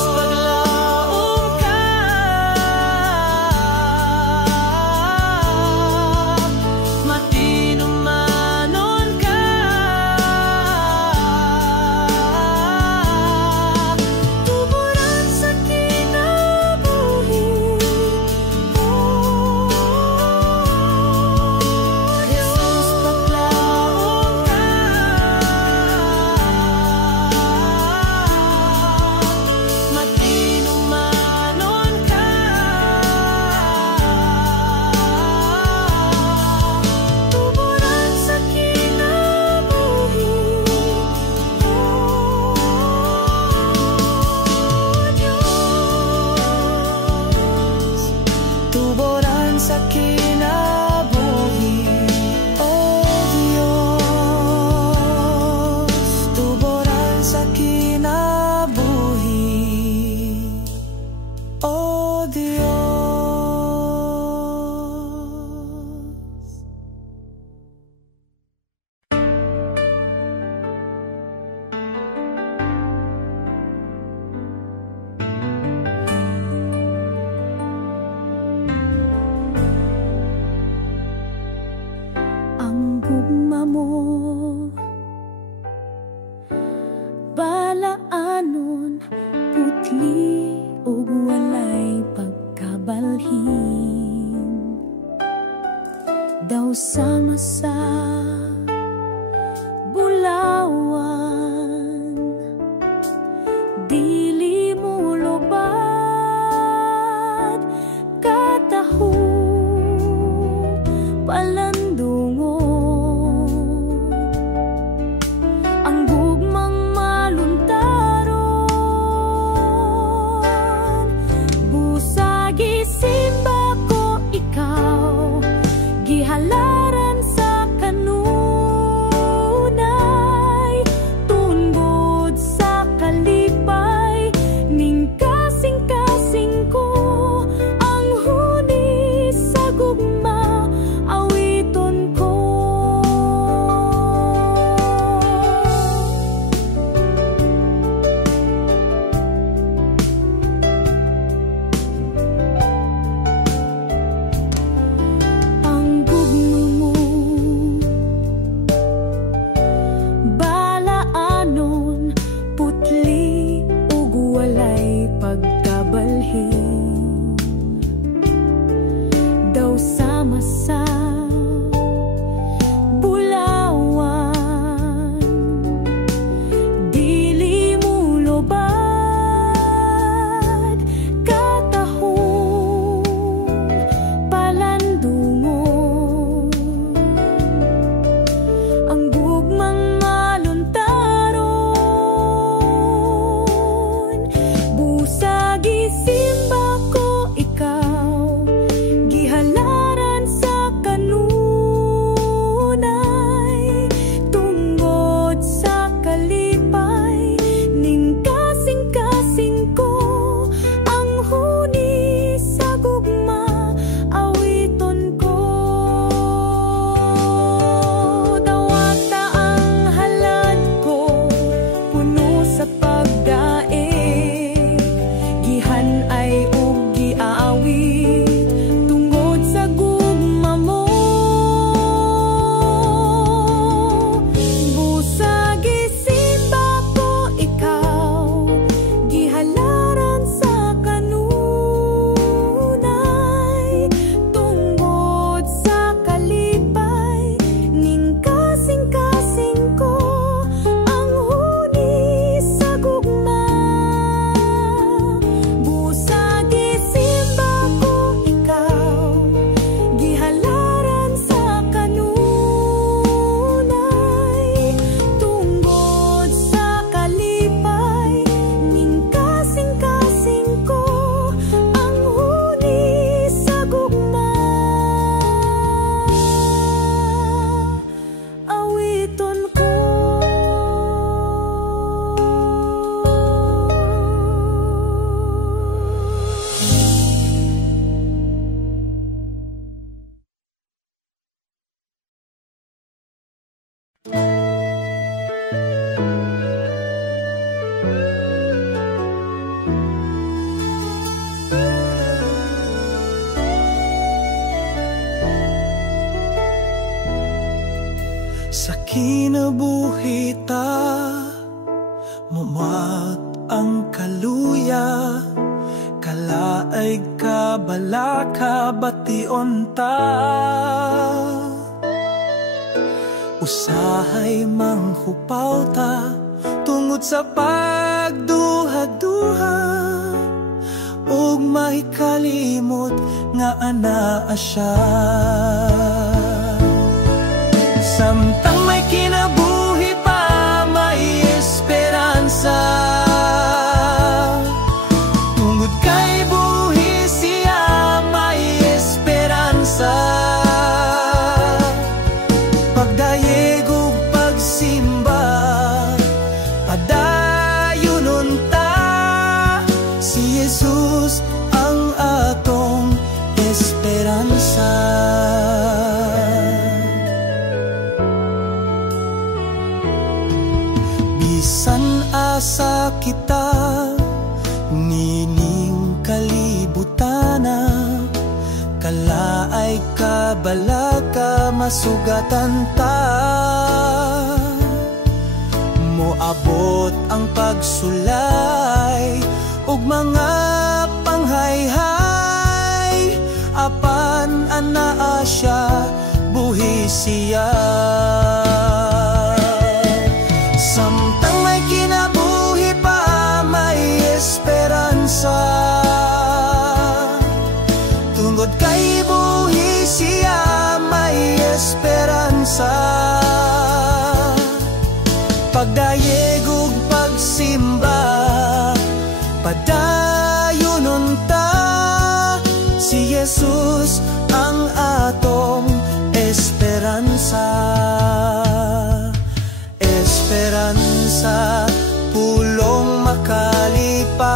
busama sa bulawan, dili mo lobad kataho palandungon, ang gugmang maluntaron, busagi simba ko ikaw, gihalaran sa kanunay, tunggod sa kalipay, ning kasing-kasing ko, ang huni sa gugma, awiton ko. Ang gugma mo, balaanon, putli ug walay pagkabalhin, daw sama sa bulawan, dili mo lobad katahong palandungon, ang gugmang maluntaron, busagi simba ko ikaw, gihalaran sa kanunay, tunggod sa kalipay, ning kasing-kasing ko, ang huni sa gugma, awiton ko. Dawata ang halad ko, puno sa pagdaig, gihan-ay ug giaawit, tungod sa gugma mo. Busagi simba ko ikaw, gihalaran sa kanunay, tungod sa kalipay, ning kasing-kasing ko, ang huni sa gugma. Busagi simba ko ikaw, gihalaran sa kanunay, tungod sa kalipay, ning kasing-kasing ko, ang huni sa gugma, awiton ko. Sa kinabuhi ta, mumat ang kaluya, kalaig ka balaka bation ta, usahay manghupaw ta, tungod sa pagduha-duha, ug mahikalimot nga anaa siya. Samtang may kinabuhi pa, may esperansa, tungod kay buhi siya, may esperansa. Pagdayeg ug pagsimba, padayonon ta, si Jesus ang atong esperansa. Bisan asa kita, nining kalibutana, kalaay ka balaka masugatan ta, moabot ang pagsulay ug mga panghayhay, apan anaa siya buhi buhi siya. Samtang may kinabuhi pa, may esperansa. Tungod kay buhi siya, may esperansa. Pagdayeg ug pagsimba, padayon unta. Si Jesus ang atong esperansa. Esperansa, pulong makalipay.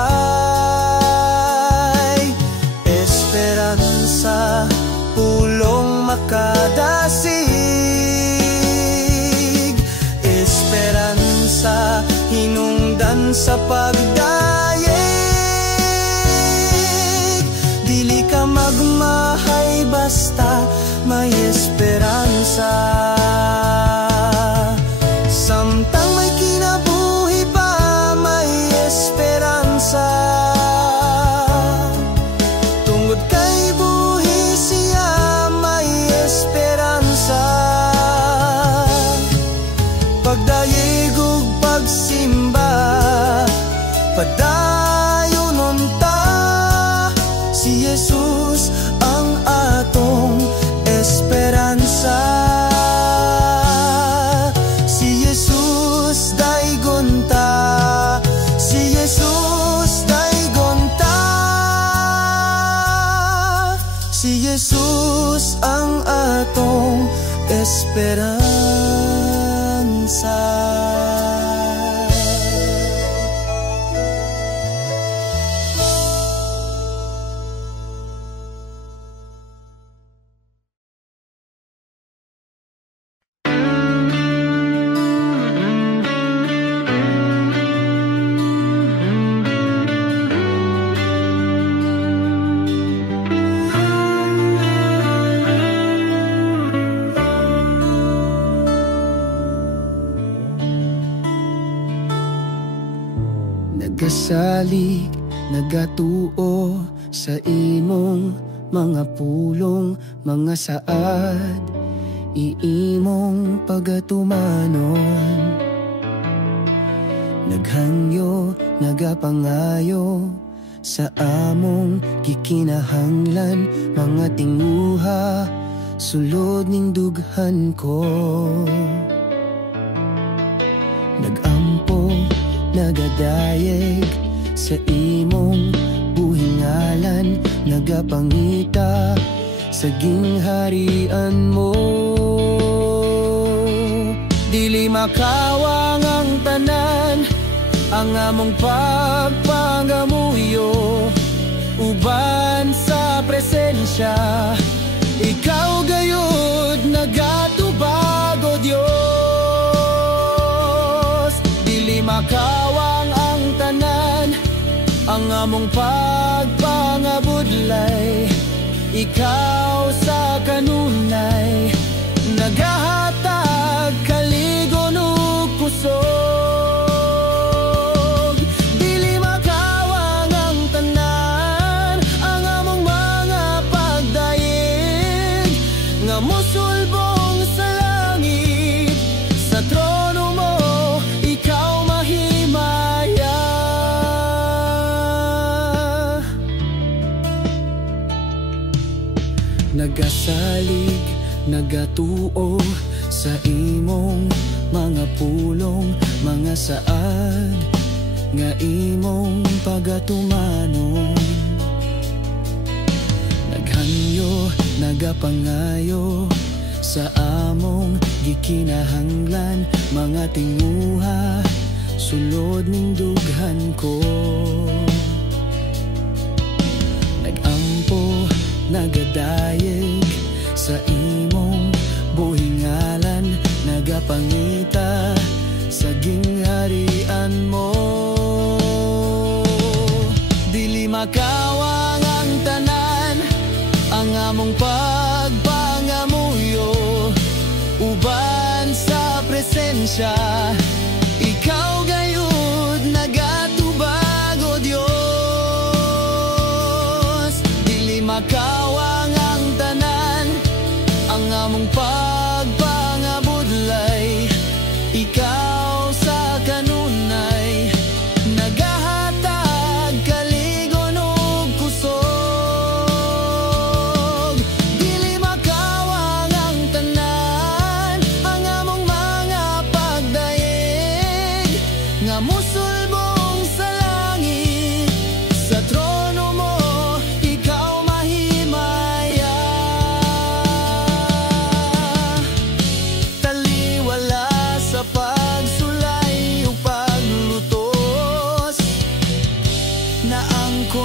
Esperansa, pulong makadasig. Esperansa, hinungdan sa pagdayeg. Dili ka magmahay basta may esperansa. Samtang may kinabuhi pa, may esperansa. Tungod kay buhi siya, may esperansa. Pagdayeg ug pagsimba, padayon unta. Si Jesus ang atong esperansa. Si Jesus daygon ta. Si Jesus daygon ta. Si Jesus ang atong esperansa. Nagasalig, nagatuo sa imong mga pulong, mga saad, iimong pagatumanon. Naghangyo, nagapangayo sa among gikinahanglan, mga tinguha sulod ning dughan ko. Nagampo, nagadayeg sa imong buhingalan, nagapangita sa gingharian mo. Dili makawang ang tanan, ang among pagpangamuyo. Uban sa presensya, ikaw gayud nagatubag, O Dios. Dili makawang ang tanan, ang among pagpangabudlay. Ikaw sa kanunay, nagahatag kaligon ug kusog. Dili makawang ang tanan, ang among mga pagdayeg. Nga mosulbong sa langit, sa trono mo ikaw mahimaya. Nagasalig, nagatuo sa imong mga pulong, mga saad, nga imong pagatumanon. Naghangyo, nagapangayo sa among gikinahanglan, mga tinguha sulod ning dughan ko. Nagampo, nagadayeg sa imong buhingalan, nagapangita sa gingharian mo. Dili makawang ang tanan, ang among pagpangamuyo. Uban sa presensya, ikaw gayud nagatubag, O Dios. Dili makawang ang tanan, ang among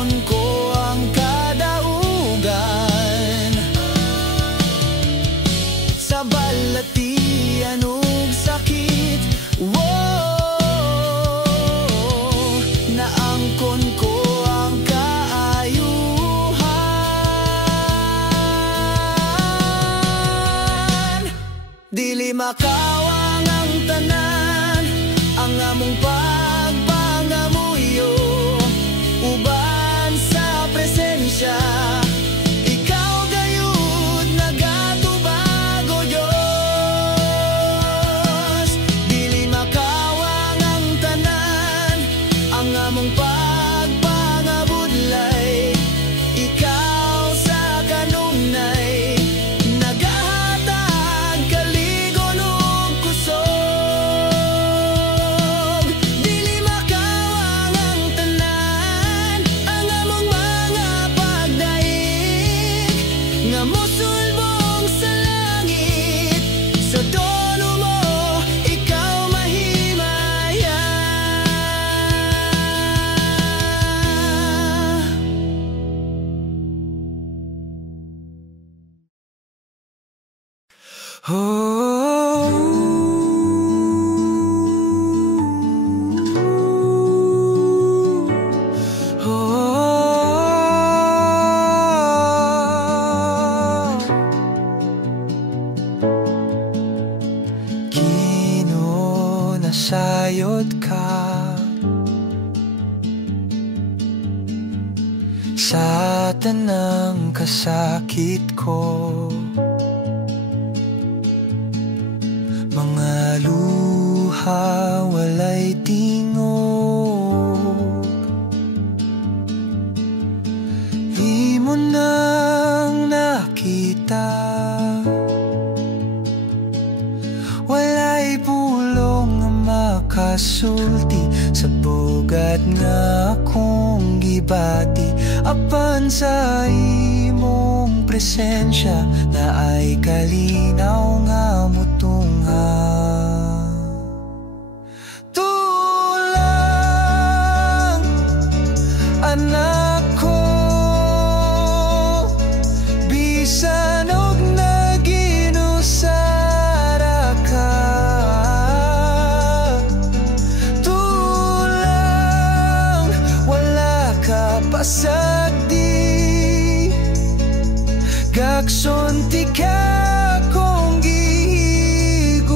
angkon ko ang kadaugan sa balatian ug sakit. Naangkon ko ang kaayuhan, dili makawang ang tanan, ang among pagpangamuyo uban sa presensya. Ikaw gayud nagatubag, o Diyos. Dili makawang ang tanan, ang among pagpangabudlay. Ikaw sa kanunay nagahatag kaligon ug kusog. Dili makawang ang tanan, ang among mga pagdaig nga mosulbong sa langit. Sa tono mo ikaw mahimaya. Ginoo, nasayod ka sa tanang kasakit ko. Mga luha walay tingog, di mo nang nakita. Walay pulong nga makasulti sa bugat nga akong gibati. Apan sa imong presensya na ay kalinaw nga mutungha. Tulang anak ko, bisan og naginusara ka. Tulang wala ka pasagdi, gagsunti ka kong gihigugma.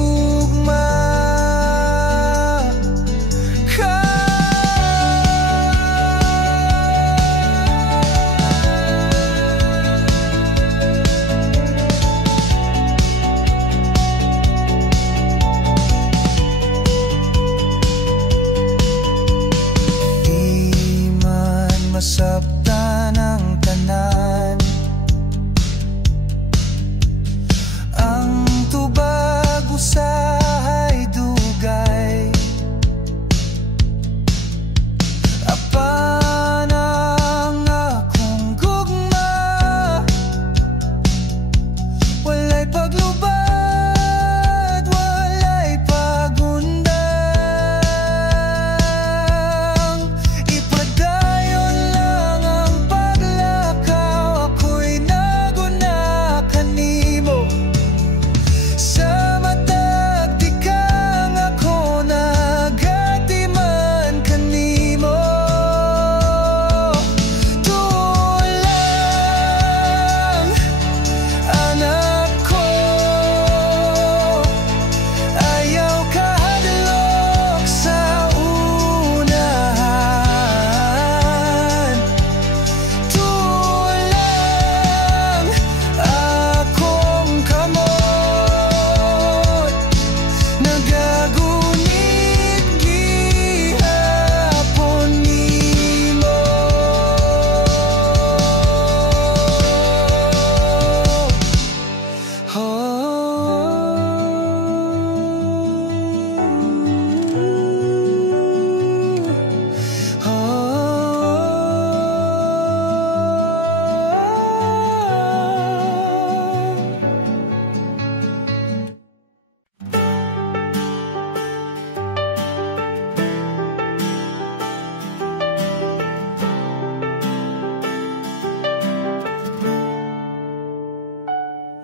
Di man masabtan ang tanan, ang tubag usahay dugay. Apan ang akong gugma, walay paglubad, walay pagundang. Ipadayon lang ang paglakaw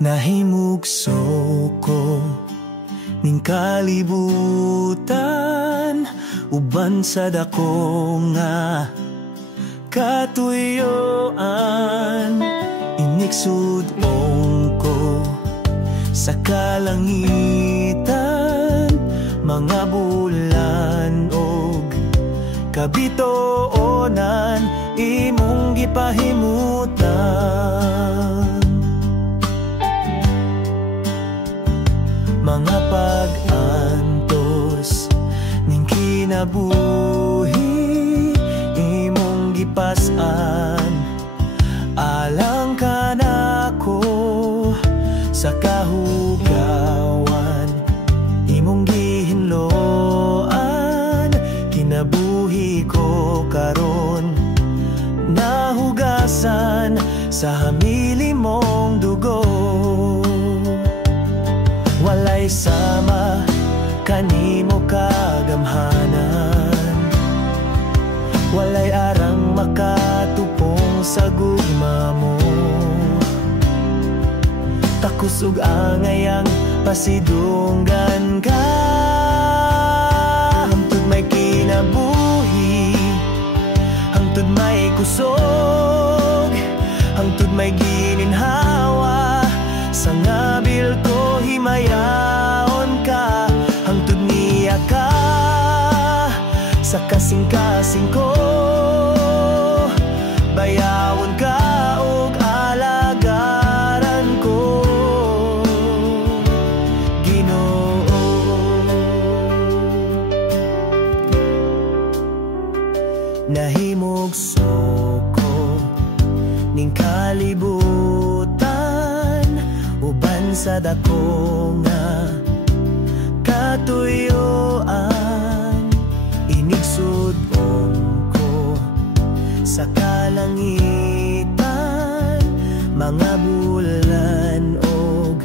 Nahimugso ko ning kalibutan, uban sa dako nga katuyoan. Inigsudong ko sa kalangitan, mga bulan og kabitoonan, imong gipahimutan. Mga pag-antos ning kinabuhi, imong gipas-an, alang ka nako sa kahugawan, imong gihinloan, kinabuhi ko karon, nahugasan sa hamili mong dugo. Walay sama kanimo kagamhanan, walay arang makatupong sa gugma mo. Takusog angayang pasidunggan ka, hangtod may kinabuhi, hangtod may kusog, hangtod may gininhawa, sa ngabil ko himayaon ka, hangtod niya ka sa kasing-kasing ko, bayawon ka og alagaran ko, Ginoo. Nahimugso ko ning kalibutan, uban sa dako nga katuyoan. Inigsudong ko sa kalangitan, mga bulan og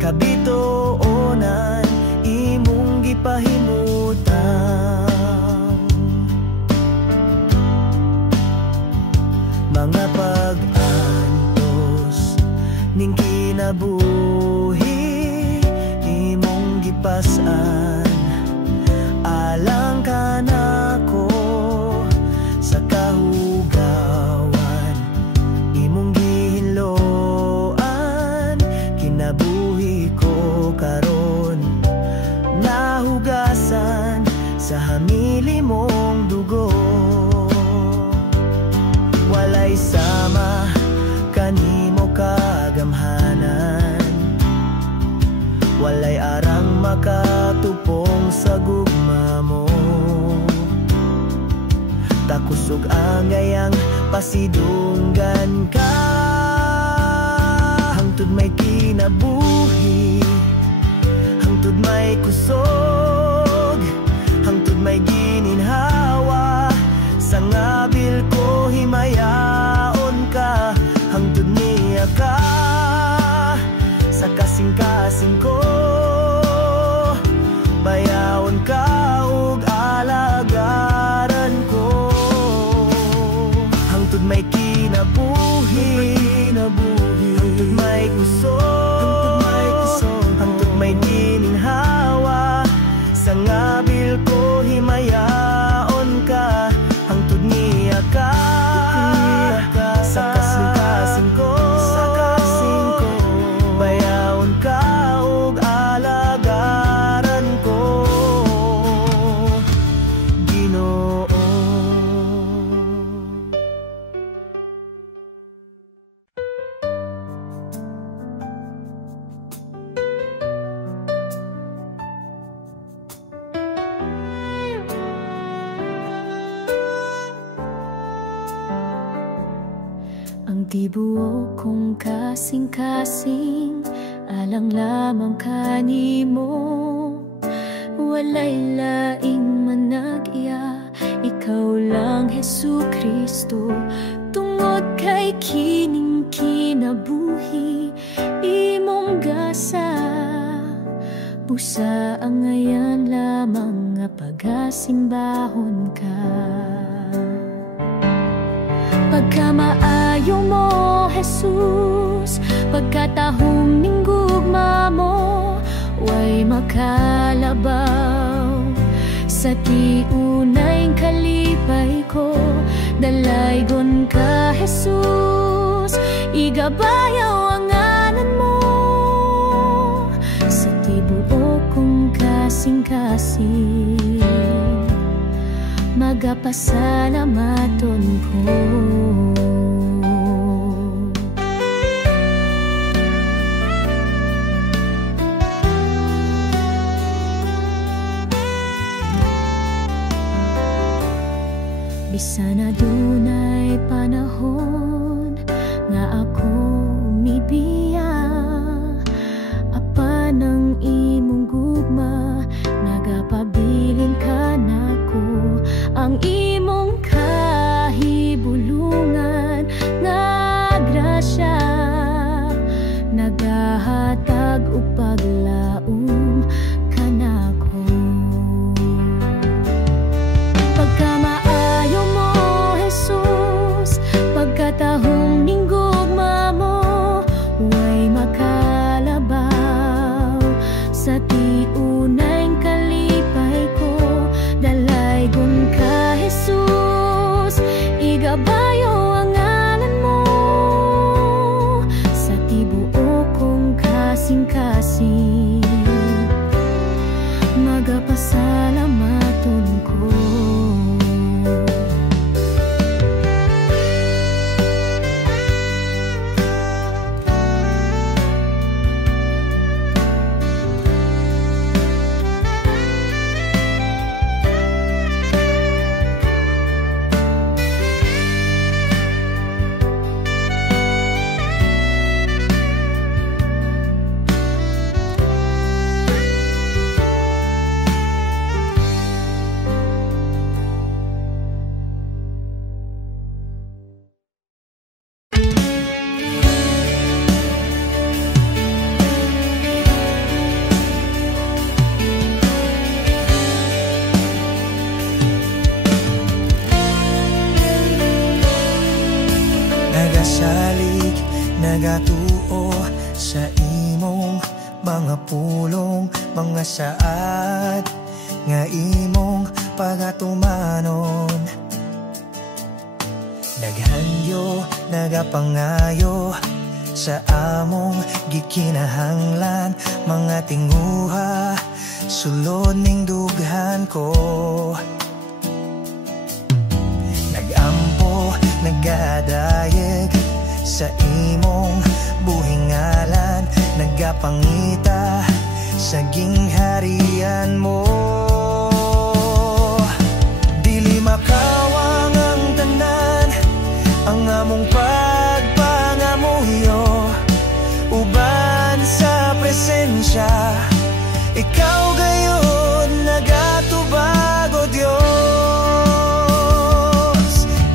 kabitoonan, imong gipahimutan. Mga pag-antos ning kinabuhi, imong gipas-an, alang ka nako sa kahugawan, imong gihinloan, kinabuhi ko karon, nahugasan sa hamili mong dugo. Walay sama kanimo kagamhanan, walay arang makatupong sa gugma mo. Takusog angayang pasidunggan ka, hangtod may kinabuhi, hangtod may kusog, hangtod may gininhawa, sa ngabil ko himayaon ka, hangtod niya ka sa kasing-kasing ko, bayawon ka og alagaran ko, hangtod may kinabuhi, hangtod may kusog, hangtod may gininhawa, sa ngabil ko himayaon ka, hangtod niya ka sa kasing-kasing ko, bayawon ka og alagaran ko, Ginoo. Ang tibuok kong kasing-kasing, alang lamang kanimo, walay laing manag-iya, ikaw lang Jesucristo. Tungod kay kining kinabuhi, imong gasa, busa ang ngayan lamang nga pagasimbahon ka. Pagkamaayo mo, Jesus, Pagkatahong ninggugma mo way makalabaw sa tiunay kalipay ko, dalaygon ka Jesus, igabayaw ang ngalan mo sa tibuok kong kasing-kasing, magapasalamaton ko. Bisan na dunay panahon nga ako umibiya, apan ang imong gugma nagapabilin ka nako, ang imong kahibulungan nga grasya nagahatag og paglaom kanako. Pagkamaayo mo Jesus, pagkatahong ninggugma mo way makalabaw sa tiunay kalipay ko, dalaygon ka Jesus, igabayo ang ngalan mo sa tibuok kong kasing-kasing, magapasalamaton ko. Nagasalig, nagatuo sa imong mga pulong, mga saad nga imong pagatumanon. Naghandyo, nagapangayo sa among gikinahanglan, mga tinguha sulod ning dughan ko. Nagampo, nagadayeg sa imong buhingalan, nagapangita sa gingharian mo. Dili makawang ang tanan, ang among pagpangamuyo, uban sa presensya, ikaw gayon nagatubag o Diyos.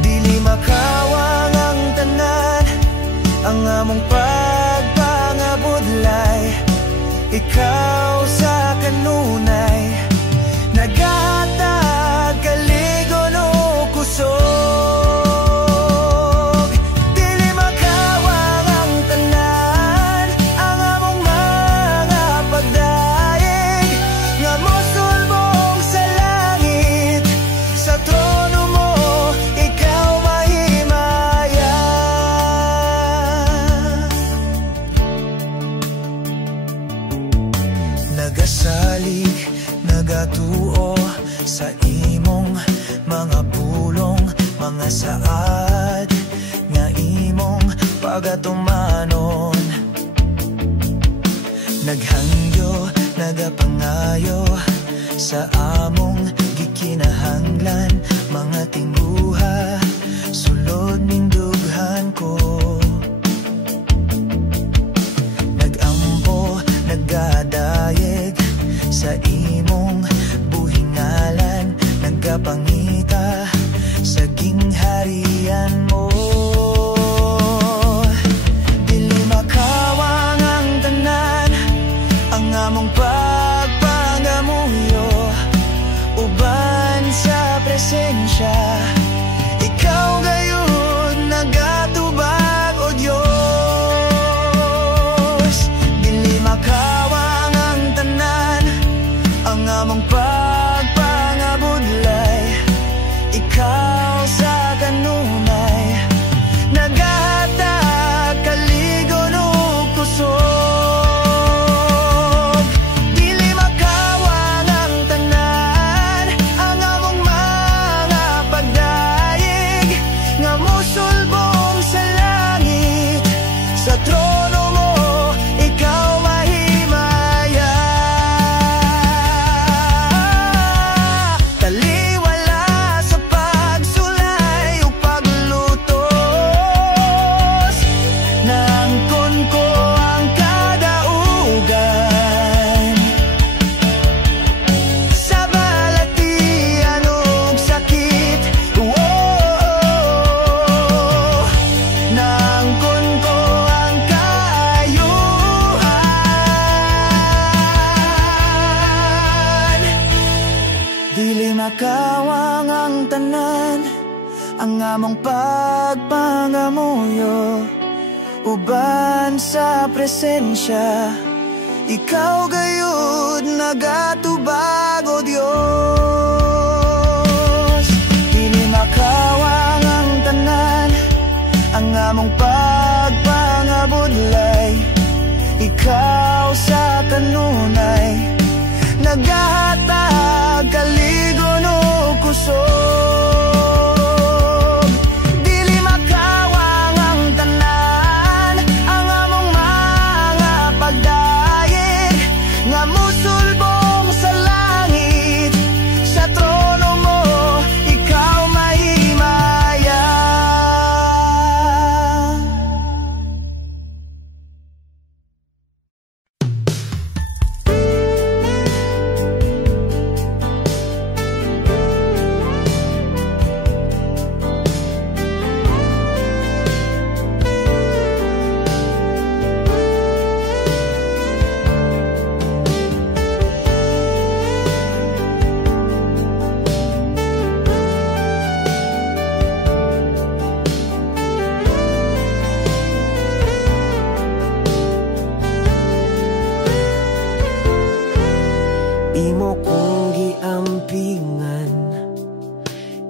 Dili makawang ang tanan, ang among pagpangabudlay, ikaw sa kanunay naghatag kaligon o kusog. Dili makawang ang tanan, ang among mga pagdaig, nga mosulbong sa langit, sa trono mo ikaw mahimaya. Nagasalig, nagatuo sa imong mga pulong, mga saad nga imong pagatumanon. Naghangyo, nagapangayo sa among gikinahanglan, mga tingguha sulod ning dughan ko. Nagampo, nagadayeg sa imong buhingalan, nagapangita sa gingharian mo. Dili makawang ang tanan, ang among pagpangamuyo, uban sa presensya, ikaw gayon ang among pagpangamuyo uban sa presensya. Ikaw gayud nagatubag o Dios. Dili makawang ang tanan, ang among pagpangabudlay. Ikaw sa kanunay nagahatag kaligon o kusog. Dili makawang ang tanan, ang among mga pagdayeg nga musulbong sa langit. Sa trono mo ikaw mahimaya. Imo kong giampingan,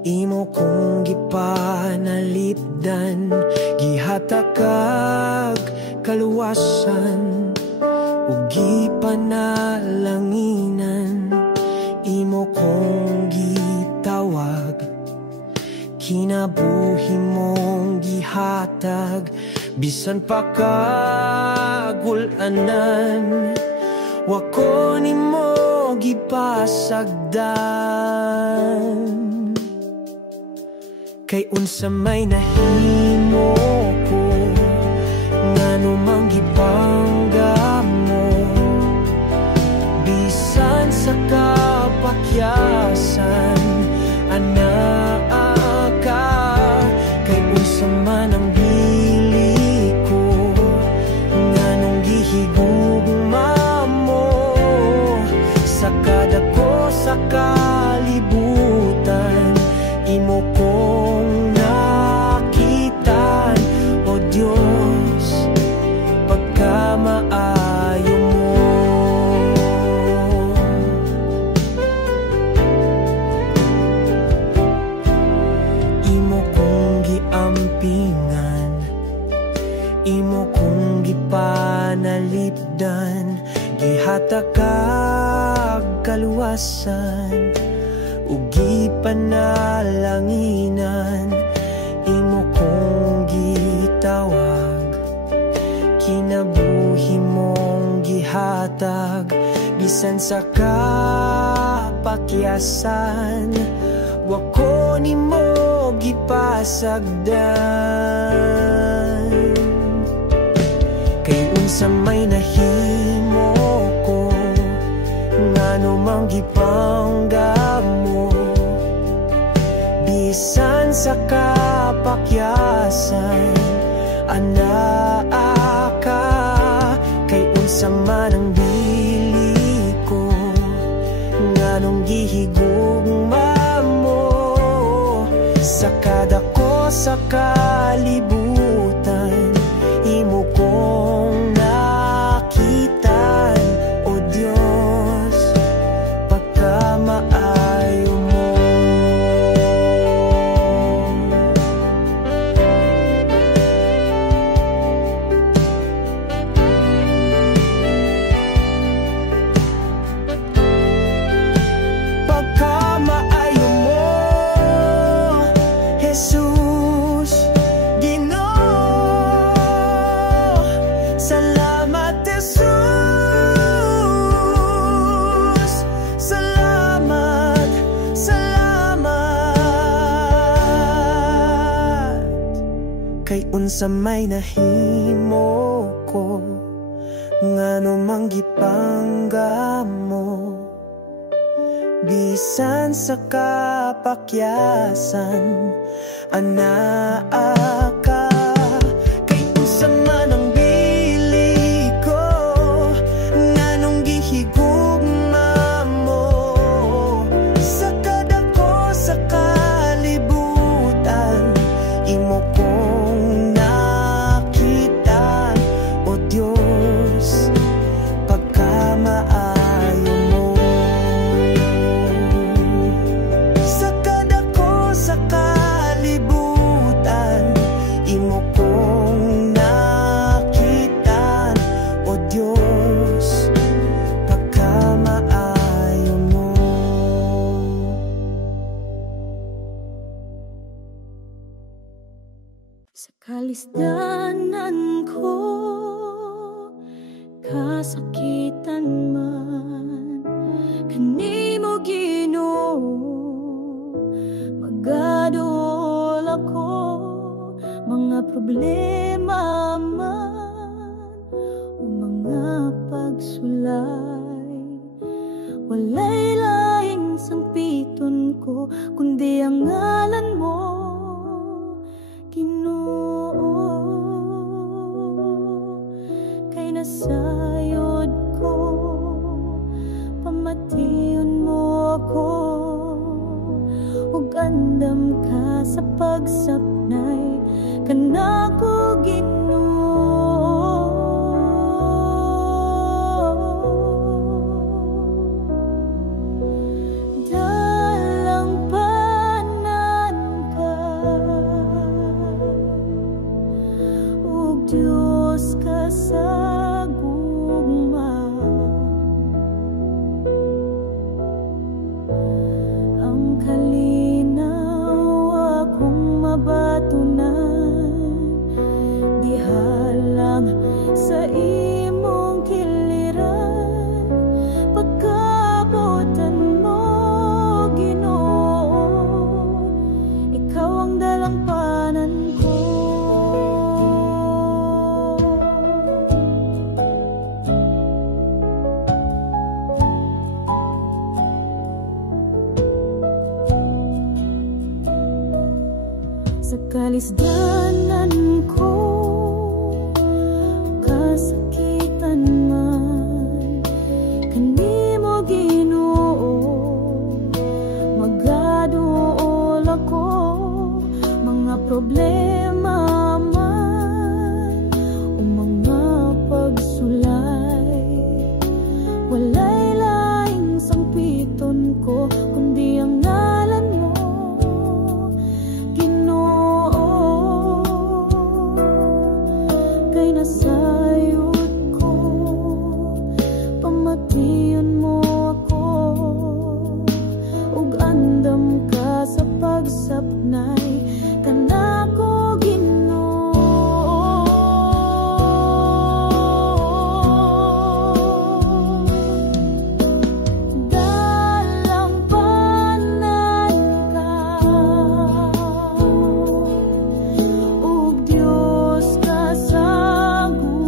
imo kong gipanalipdan, gihatakag kaluwasan ug gipanalanginan. Imo kong gitawag, kinabuhi mong gihatag, bisan pa kagul-anan. Wako nimo gipasagdan, kay unsa may nahimo ko, ngano mang gibangga mo, bisan sa kapakyasan anaa ka. Kay unsa man ang bili ko, nganong gihigugma sa kadako sa kalibutan. Imo kong nakitan, O Diyos, pagkamaayo mo. Imo kong giampingan, imo kong gipanalipdan, gihatakag kaluwasan ug gipanalanginan. Imo kong gitawag, kinabuhi mong gihatag, bisan sa kapakyasan. Wako nimo gipasagdan, kay unsa may nahimo ko, ngano mang gipangga mo, bisan sa kapakyasan anaa ka. Kay unsa man ang bili ko, nganong gihigugma mo, sa kadako sa kalibutan. Imo kong nakitan, O Diyos, pagkamaayo mo. Pagkamaayo mo, Jesus, Ginoo. Salamat, Jesus. Salamat, salamat. Kay unsa may nahimo ko, ngano mang gipangga mo, bisan sa kapakyasan anaa ka. Kay unsa man ang bili ko, nganong gihigugma mo, sa kadako sa kalibutan. Kalisdanan ko, kasakitan man, kanimo Ginoo, magadol ako, mga problema man, o mga pagsulay, walay laing sangpiton ko, kundi ang ngalan mo, Ginoo. Kay nasayod ko, pamation mo ako, ug andam ka sa pagsapnay, kanako Ginoo. Dalang panan ka, ug Diyos ka sa gugma. Ang kalinaw akong mabatunan, diha lang sa imong kiliran, pagkabutan mo Ginoo, ikaw ang dalampanan ko. Sa kalisdanan ko, kasakitan man, kanimo Ginoo, magaduol ako, mga problema man, o mga pagsulay, walay laing sangpiton ko, kundi ang ngalan mo, kay nasayod ko, pamation mo ako, ug andam ka sa pagsapnay, kanako Ginoo. Dalang panan ka, ug Diyos ka sa gugma.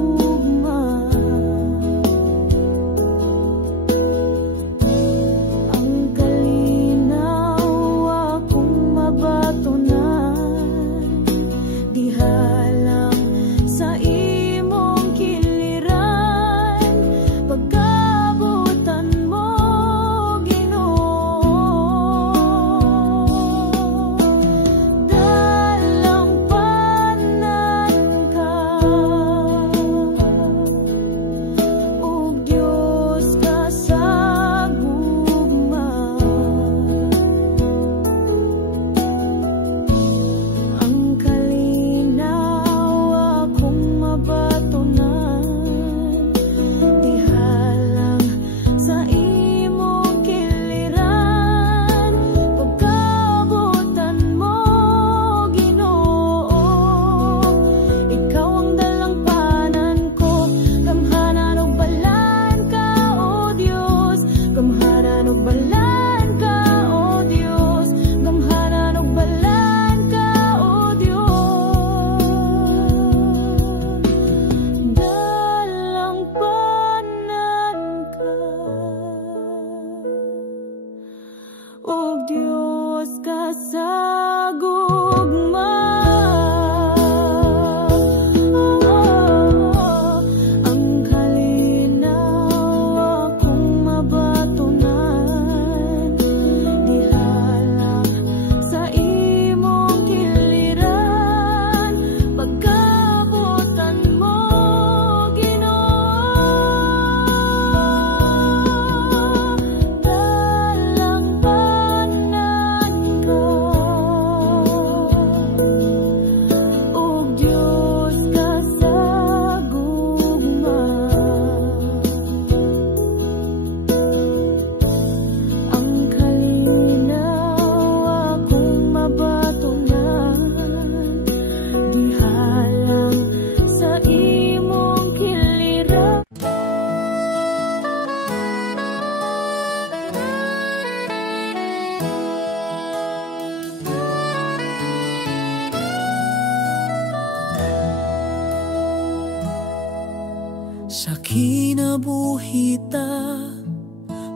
Sa kinabuhita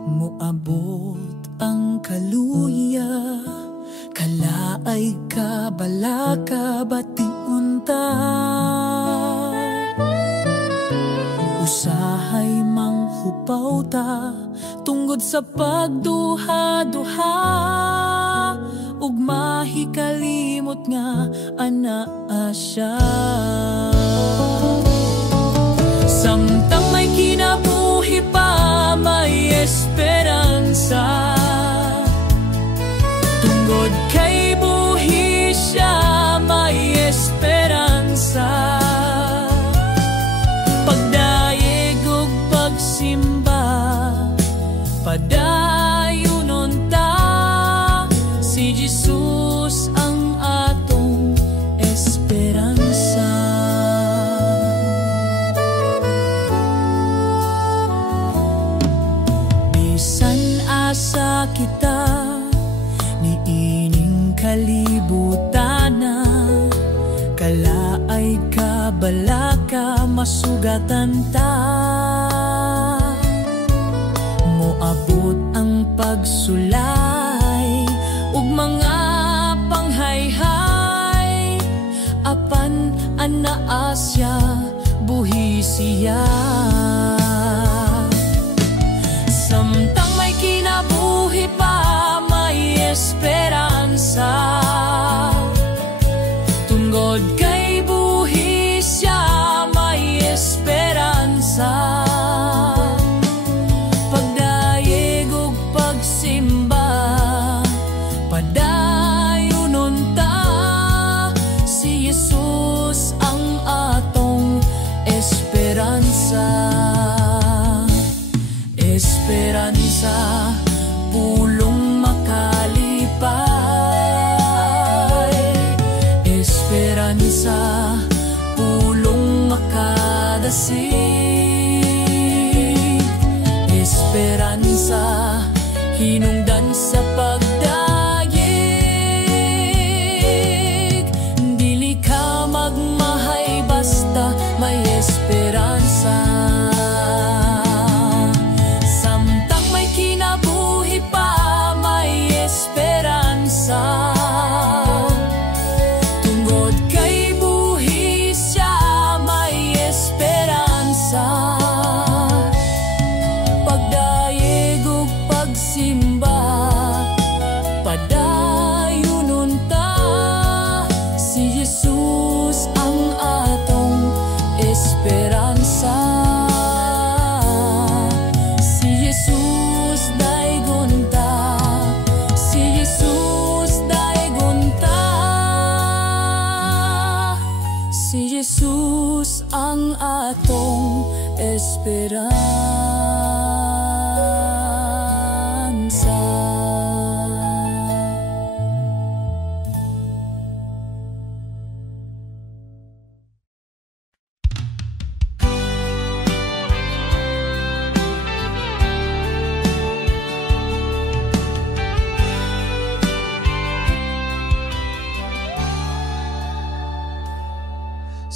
moabot ang kaluya, kalaay ka balaka batiunta. Usahay manghupaw ta tungod sa pagduha-duha, ug mahikalimot nga anaa siya. Samtang may kinabuhi pa, may esperansa. Tungod kay buhi siya, may esperansa. Pagdaig ug pagsimba, padayunon ta. Si Jesus ang atong esperansa. Asa kita niining kalibutana, kalaay ka balaka masugatan ta. Moabot ang pagsulay ug mga panghayhay, apan anaa siya buhi siya. Samtang may kinabuhi pa, may esperansa. Tungod kay buhi siya, may esperansa. Pagdaig ug pagsimba, padayunon ta. Si Jesus ang atong esperansa. Esperanza, pulong makalipay. Esperanza, pulong makadasig. Esperanza, hinungdan sa pagdayeg. Dili ka magmahay basta may esperanza. Tungod kay buhi siya, may esperansa. Pagdaig ug pagsimba, padayunon ta. Si Jesus ang atong esperansa. Si Jesus daygon ta. Si Jesus si Jesus ang atong esperansa.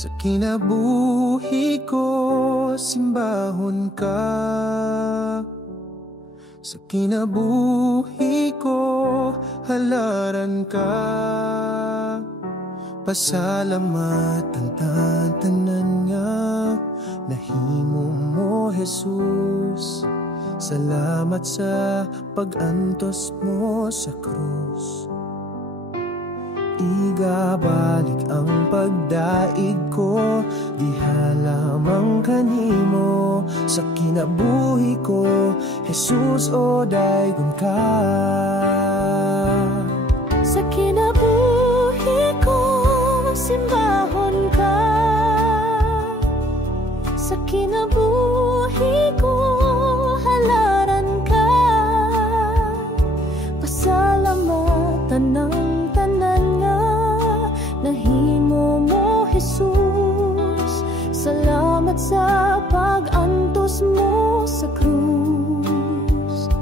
Sa kinabuhi ko, simbahon ka. Sa kinabuhi ko, halaran ka. Pasalamatan tanan nga, nahimo mo Jesus. Salamat sa pag-antos mo sa krus. Igabalik ang pagdaig ko, diha lamang kanimo. Sa kinabuhi ko, Jesus, o daygon ka. Sa kinabuhi ko, simbahon ka. Sa kinabuhi ko, halaran ka. Pasalamatan ng nahimo mo Jesus. Salamat sa pag-antos mo sa krus.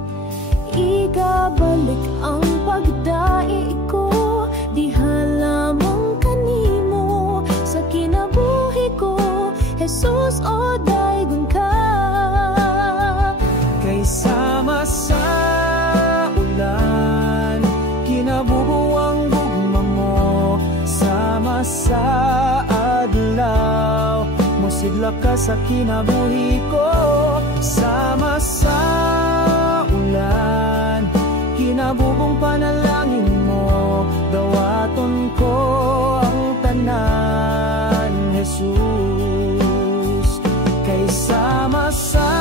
Igabalik ang pagdai ko, diha lamang kanimo. Sa kinabuhi ko, Jesus, o daygon ka. Kay sama sa ulan, kinabubuang gugma mo. Sama sa adlaw, musidla ka sa kinabuhi ko. Sama sa ulan, kinabubong panalangin mo. Dawaton ko ang tanan, Jesus. Kay sama sa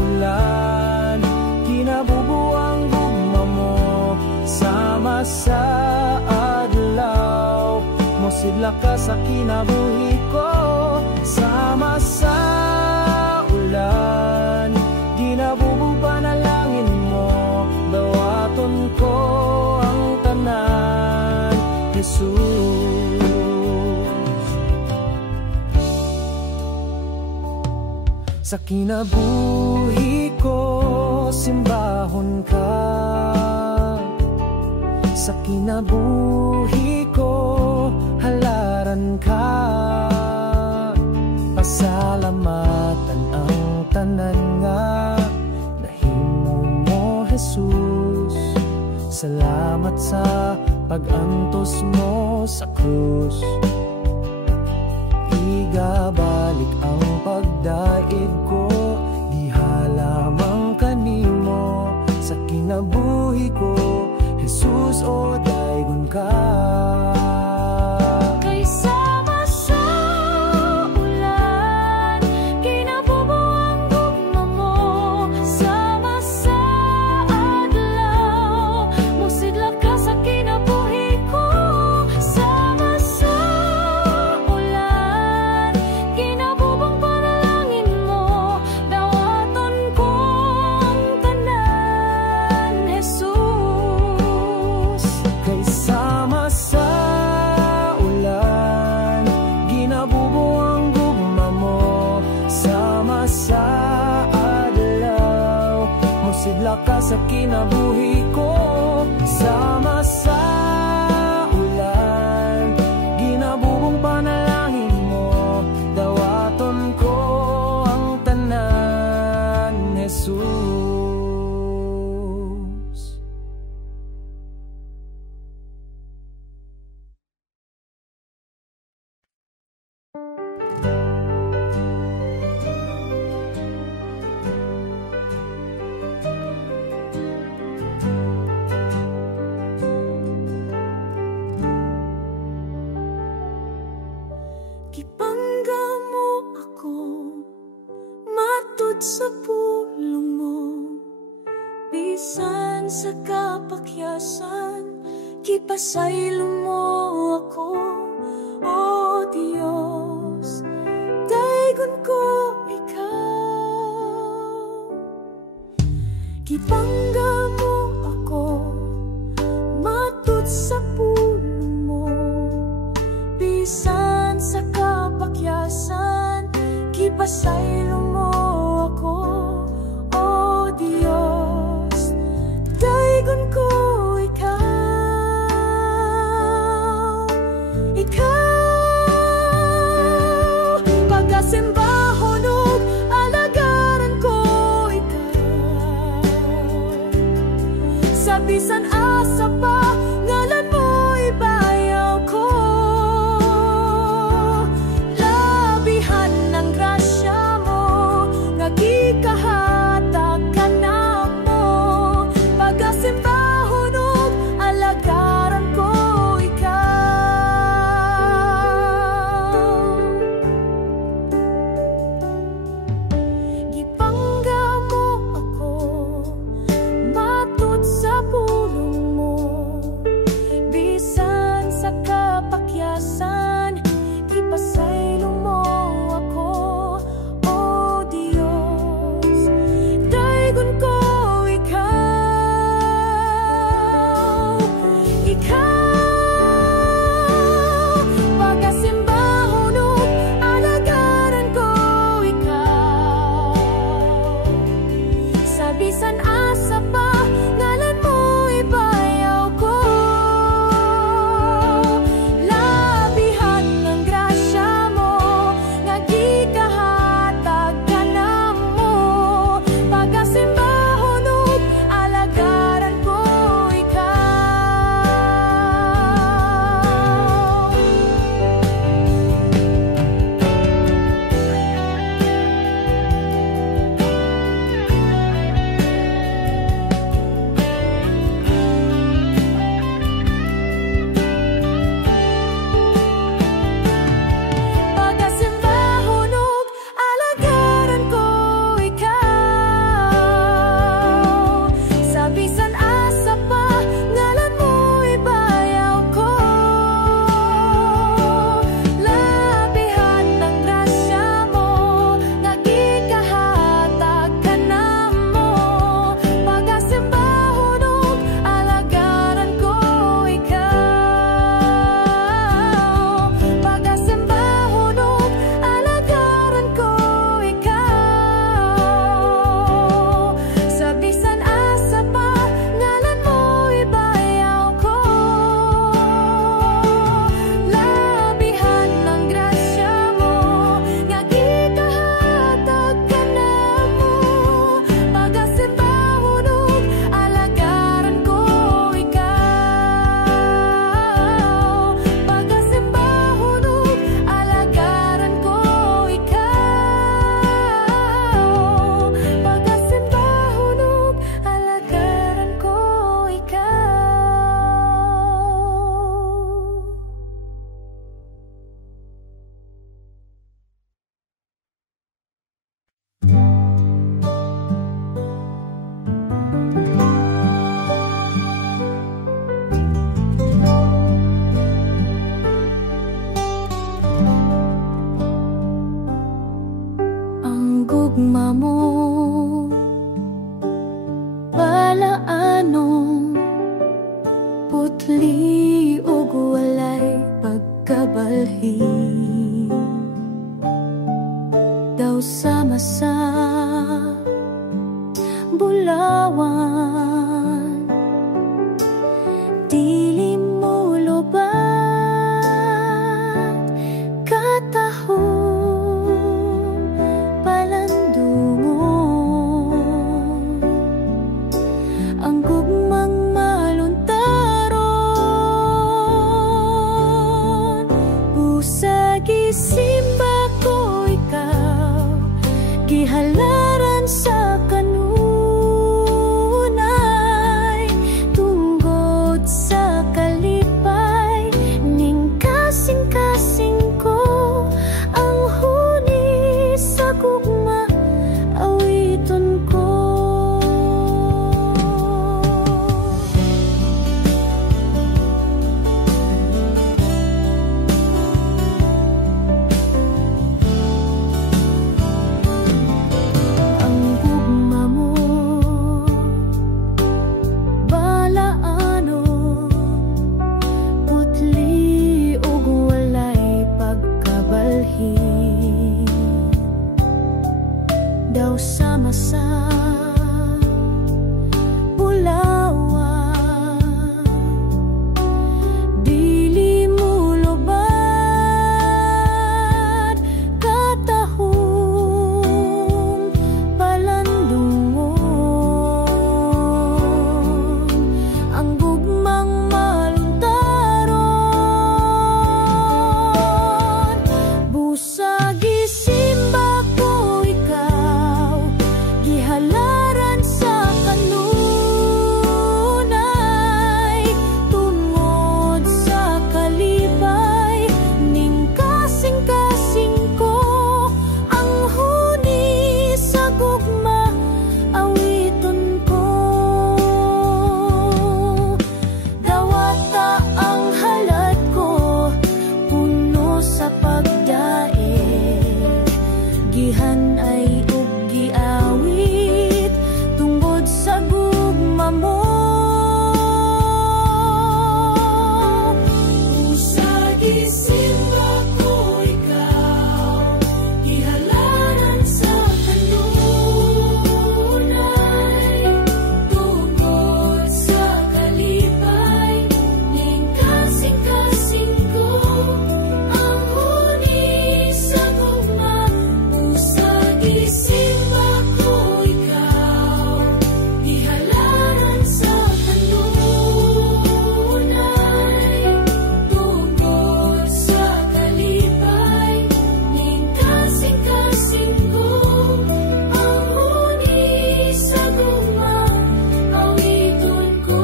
ulan, kinabubuang gugma mo. Sama sa adlaw, musidla ka sa kinabuhi ko. Sama sa ulan, ginabubong panalangin mo. Dawaton ko ang tanan, Jesus. Sa kinabuhi ko, simbahon ka. Sa kinabuhi ko, halaran ka. Pasalamatan ang tanan nga nahimo mo, Jesus. Salamat sa pag-antos mo sa krus. Igabalik ang pagdaig ko, diha lamang kanimo. Sa kinabuhi ko, Jesus, o daygon ka. Kay sama sa ulan, kinabubuang gugma mo. Sama sa adlaw, musidla ka sa kinabuhi ko. Sama sa ulan, kinabubong panalangin mo. Dawaton ko ang tanan, Jesus. Kay sama sa ulan, ginabubuang gugma mo. Sama sa adlaw, musidla ka sa kinabuhi ko. Sama sa ulan, ginabubong panalangin mo. Dawaton ko ang tanan, Jesus. Gipangga mo ako, matud sa pulong mo. Bisan sa kapakyasan, gipasaylo mo ako. O Diyos, daygon ko ikaw. Gipangga mo ako, matud sa pulong mo. Bisan sa kapakyasan, gipasaylo mo ako. O Diyos, daygon ko ikaw. Ikaw gugma mo. Balaano putli ug walay pagkabalhin, daw sama sa bulawan. Dili mo lobat katahong palandungon, ang gugmang maluntaron. Busag isimba ko ikaw, gihalaran sa kanunay, tunggod sa kalipay, ning kasing-kasing ko ang huni sa gugma, awiton ko. Ang gugma mo, balaano putli ug walay pagkabalhin, daw sama sa bulawan. Dili mo lobat katahong palandungon, ang gugmang maluntaron. Busag isimba ko ikaw, gihalaran sa kanunay, tungod sa kalipay, ning kasing-kasing ko ang huni sa gugma, awiton ko. Dawata ang halad ko, puno sa pagdaig, gihan ay ug giawit, tungod sa gugma mo. Busag isimba ko ikaw, gihalaran sa kanunay, tungod sa kalipay, ning kasing-kasing ko ang huni sa gugma. Busag isimba ko ikaw, gihalaran sa kanunay, tungod sa kalipay, ning kasing-kasing ko ang huni sa gugma, awiton ko.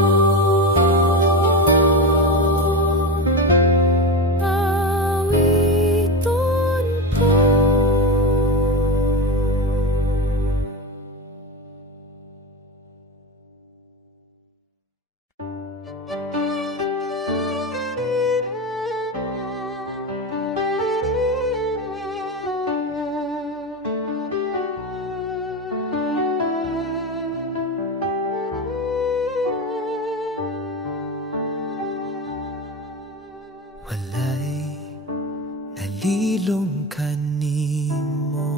Awiton ko. Walay nalilong kanimo,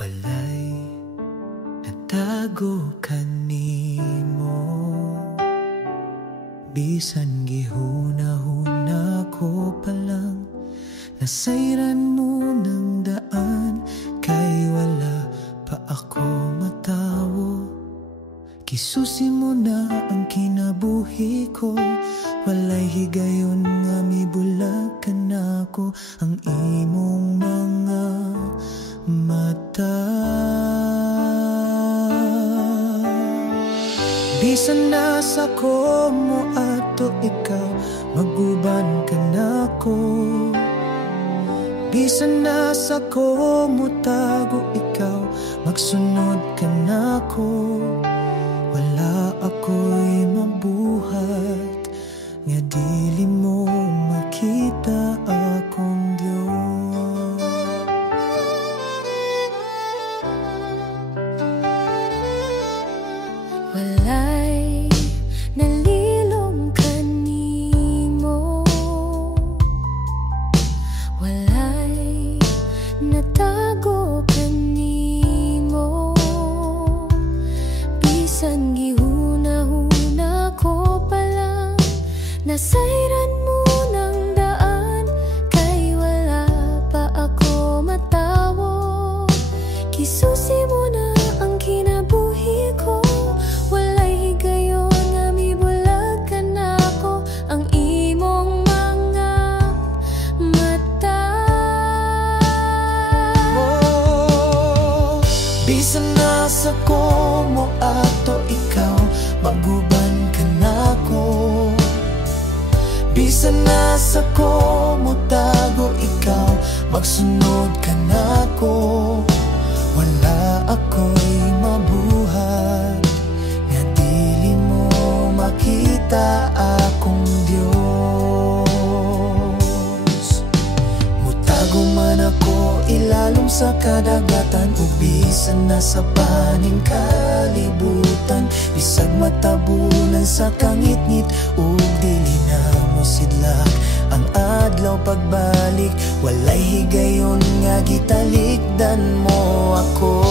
walay natago kanimo, bisan gihuna-huna ko palang nasayran mo ng daan, kay wala pa ako matawo. Kisusi mo na ang kinabuhi ko, walay higayon nga mibulag ka na ko, ang imong mga mata. Bisan nasa ko mo ato ikaw, maguban ka na ko. Bisan nasa ko mo tago ikaw, magsunod ka na ko. Wala ako'y mabuhat, nga dili mo makita akong Diyos. walay natago kanimo. Bisan gihuna-huna ko palang nasayran mo ng daan, kay wala pa ako matawo. Kisusi mo na ang kinabuhi ko, walay higayon nga mibulag ka na ko ang imong mga mata. Oh, bisan nasa ko mo ato ikaw, maguban ka na ko. Bisan nasa ko mo tago ikaw, magsunod ka na ko. Wala ako'y mabuhat nga dili mo makita akong Diyos. Mutago man ako ilalom sa kadagatan, ug bisan nasa paning kalibutan, bisag matabunan sa kangit-ngit ug dili na mo sidlak ang adlaw pagbalik, walay higayon nga gitalikdan mo ako.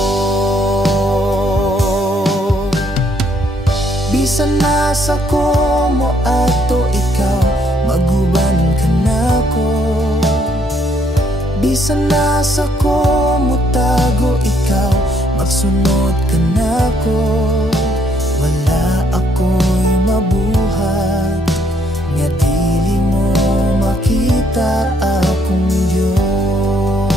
Bisan nasa ko mo ato ikaw, maguban ka na ko. Bisan nasa ko mo tago ikaw, magsunod ka na ko. Wala ako'y mabuhat nga dili mo makita akong Diyos.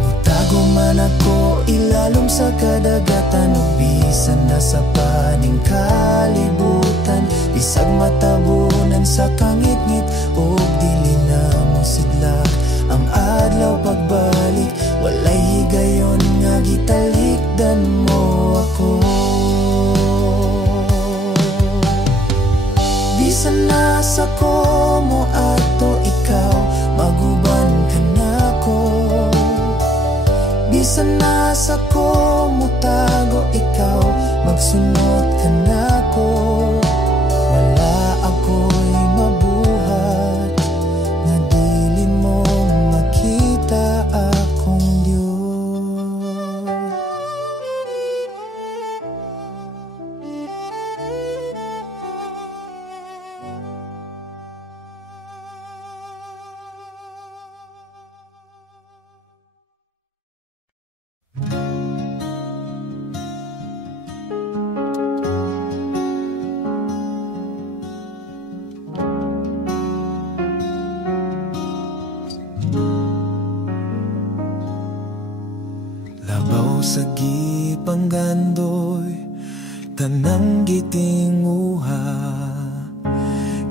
Mutago man ako ilalom sa kadagatan, ug bisan nasa paning kalibutan, bisag matabunan sa kangit-ngit ug dili na mo sidlak ang adlaw pagbalik, walay higayon nga gitalikdan mo ako. Bisan nasa ko mo ato ikaw, maguban ka na ko. Bisan nasa ko mo tago ikaw, magsunod ka na ko. Wala ako'y mabuhat nga dili mo makita akong Diyos. Labaw sa gipanggandoy, tanang gitinguha,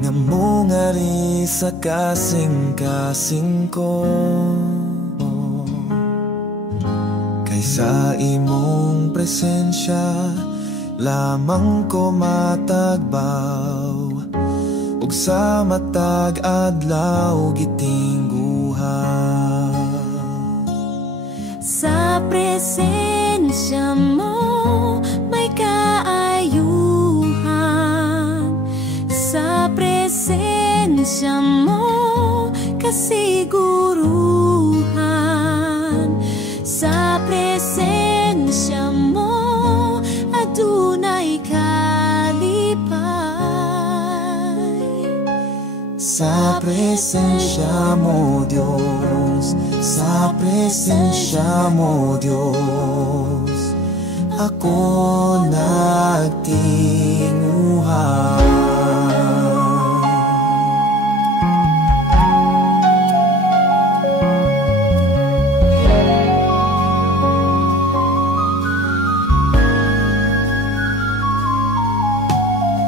nga mo nga rin sa kasing-kasing ko. Kaysa imong presensya, lamang ko matagbaw, ug sa matag adlaw gitingguha. Sa presensya mo may kaayuhan, sa presensya mo kasiguruhan, sa presensya mo adunay kalipay. Sa presensya mo Diyos, sa presensya mo Diyos, ako nagtinguhan.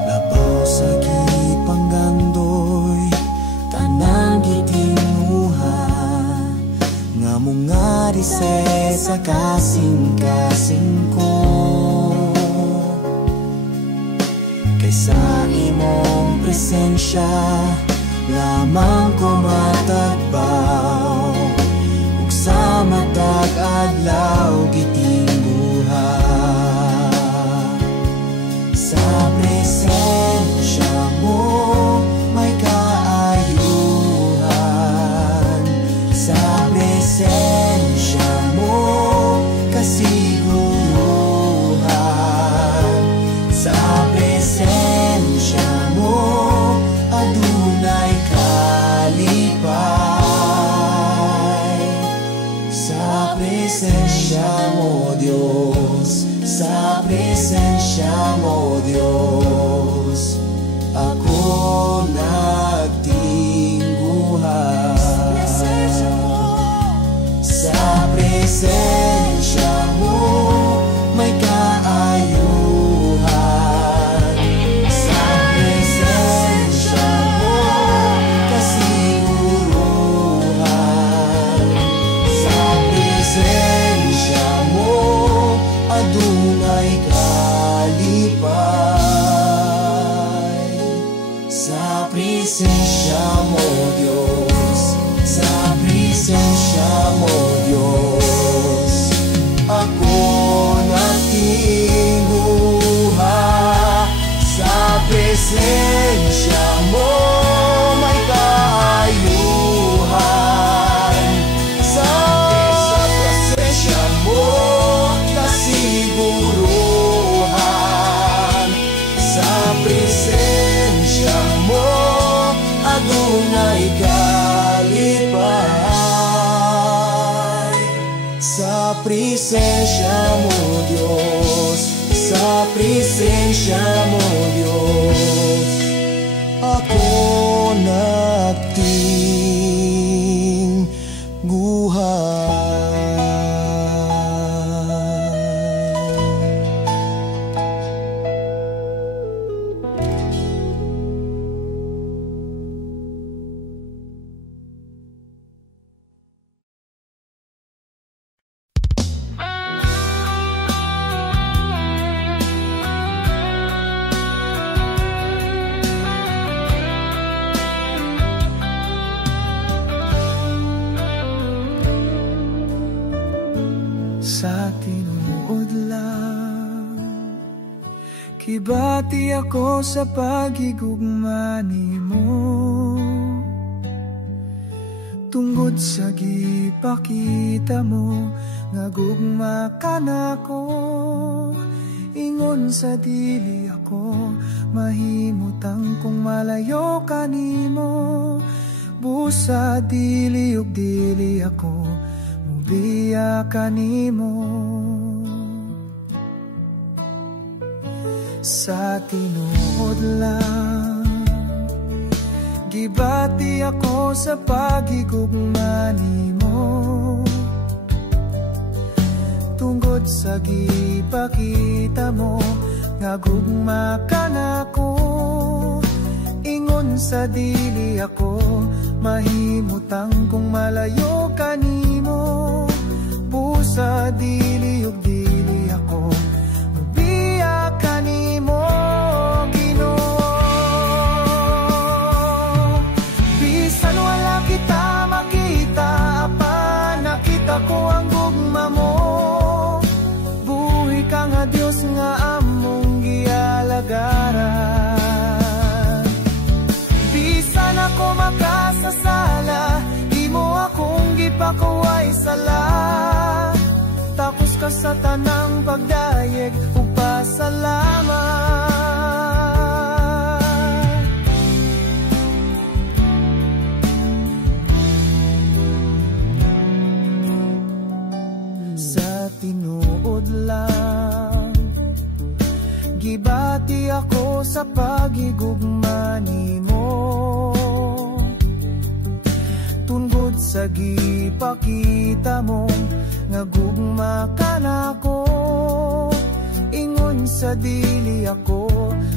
Labaw sa gipanggandoy, tanang gitinguhan, nga mong arise sa kasing-kasing ko. Kaysa imong presensya, lamang ko matagbaw, ug sa matag adlaw gitingguhan. Sa presensya mo may kaayuhan, Diyos, sa presensya mo Diyos, ako nagtingguhan. Sa presensya mo may kaayuhan, sa presensya mo kasiguruhan, sa presensya mo adunay kalipay. Sa presensya mo Diyos, sa presensya mo Diyos, ako nagtingguha. Sa presensya mo may kaayuhan, sa presensya mo kasiguruhan, sa presensya mo adunay kalipay. Sa presensya mo Diyos, sa presensya mo Diyos, ako sa tinuod lang. Kibati ako sa pagigugma nimo, tungod sa gipakita mo nga gugma ka nako. Ingon sa dili ako mahimutang kung malayo ka nimo. Busa dili ug dili ako mubiya ka nimo. Sa tinuod lang gibati ako sa pagigugma nimo, tungod sa gipakita mo nga gugma ka nako. Ingon sa dili ako mahimutang kung malayo ka nimo. Busa dili ug dili ako mubiya ka nimo, Ginoo. Bisan wala kita makita, apa nakita ko ang gugma mo. Buhi ka nga Dios nga among gialagaran. Bisan ako makasasala, di mo akong gipakaway sala. Tapos ka sa tanang pagdayeg ug pasalamat. Sa tinuod lang gibati ako sa pagigugma nimo, tungod sa gipakita mo nga gugma ka nako. Ingon sa dili ako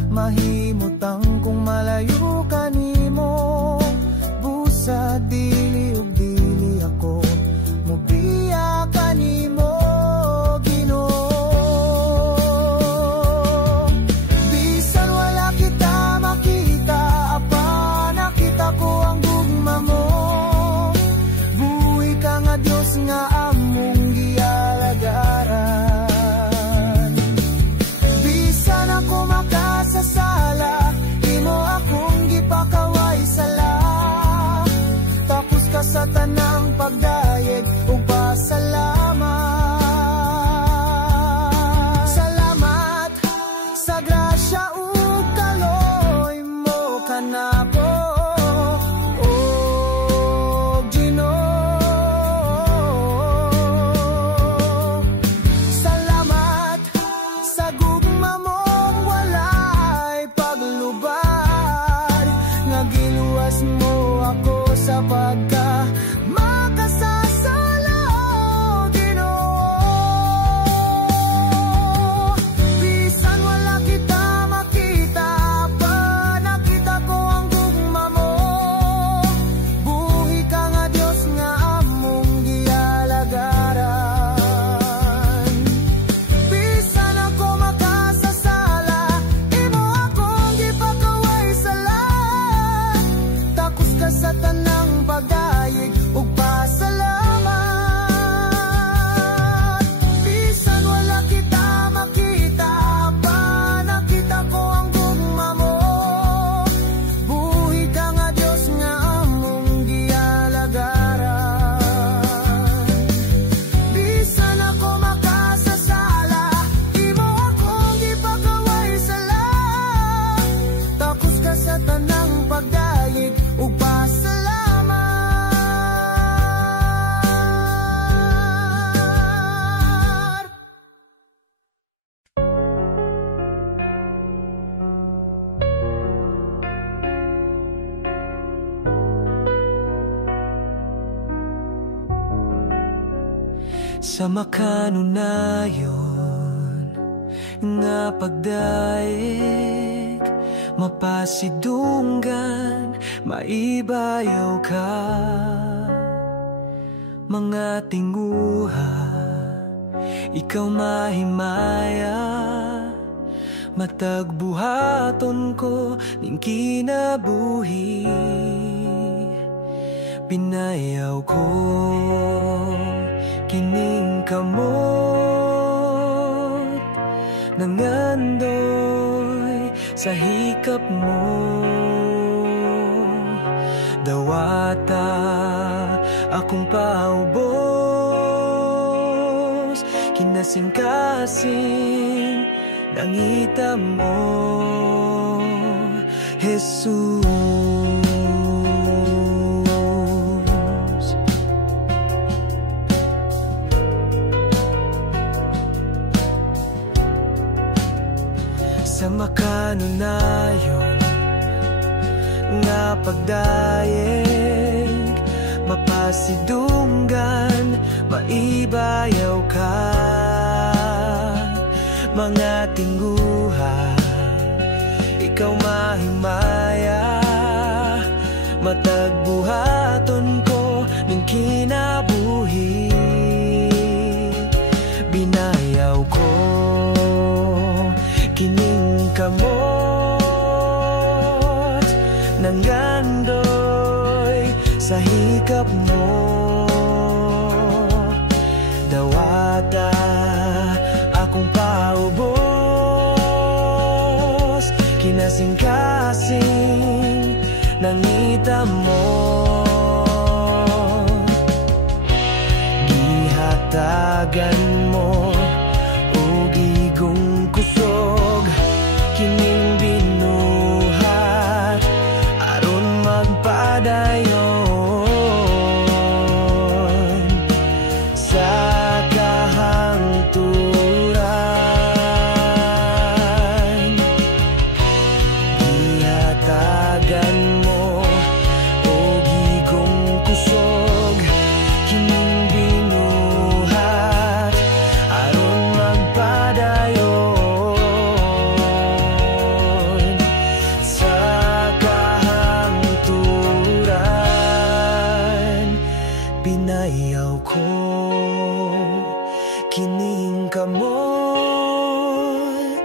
mahimutang kung malayo ka nimo. Busa dili ug dili ako mubiya ka nimo, Ginoo. Bisan wala kita makita, apa nakita ko ang gugma mo. Buhi ka nga Dios nga among gialagaran. Bisan ako makasasala, imo akong gipakaway sala. Tapos ka sa tanang pagdayeg ug pasalamat. Salamat sa grasya ug kaloy mo kanako, oh Ginoo. Salamat sa makanunayon nga pagdaig mapasidunggan maibayaw ka mga tinguha ikaw mahimaya matagbuhaton ko ning kinabuhi binayaw ko kining kamot nangandoy sa hikap mo dawata akong paubos kinasing-kasing langita mo Jesus. Sa makanunayon nga pagdaig mapasidunggan maibayaw ka mga tingguha ikaw mahimaya matagbuhaton ko ning kinabuhi binayaw ko kining kamot nanggandoy sa hikap mo dawata akong paubos kinasing-kasing nangita mo gihatagan mo ug igong kusog kining binuhat aron magpadayon sa kahangturan gihatagan mo ug igong kusog kining binuhat aron magpadayon sa kahangturan binayaw ko kining kamot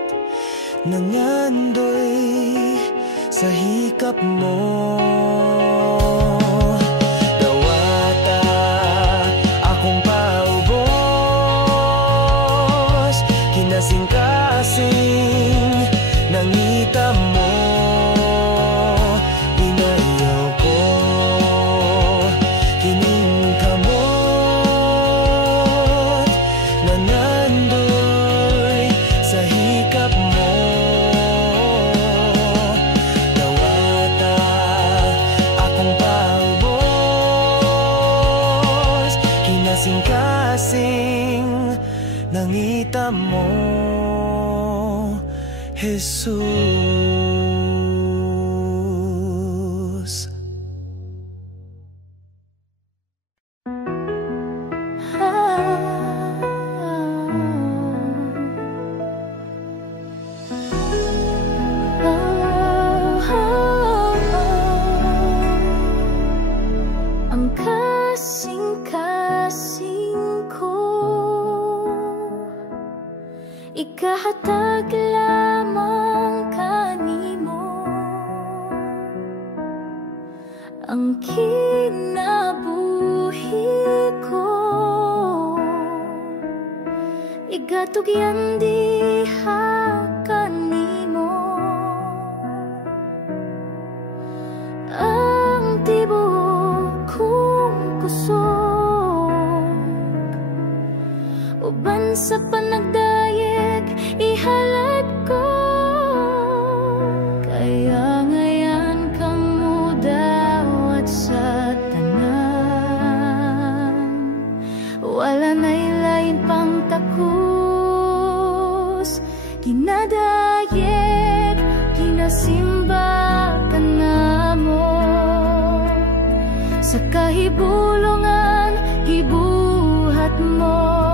nangandoy sa hikap mo dawata akong paubos kinasing-kasing nangita mo binayaw ko kining kamot nangandoy sa hikap mo dawata akong paubos kinasing-kasing nangita mo Jesus. Ang kasing-kasing ko ikahatag lamang kanimo ang kinabuhi ko igatugyan diha kanimo ang tibuok kong kusog uban sa panagdayeg ihalad ko kaya ngayon kang mudawat sa tanan wala na'y lain pang takus ginadayeg ginasimba ka namo sa kahibulongan gibuhat mo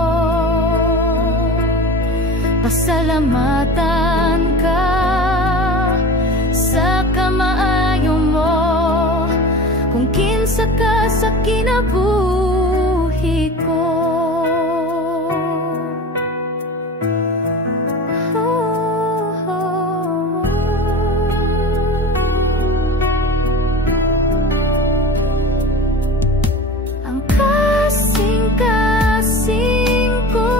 pasalamatan ka sa kamaayo mo, kung kinsa ka sa kinabuhi ko. Ang kasing-kasing ko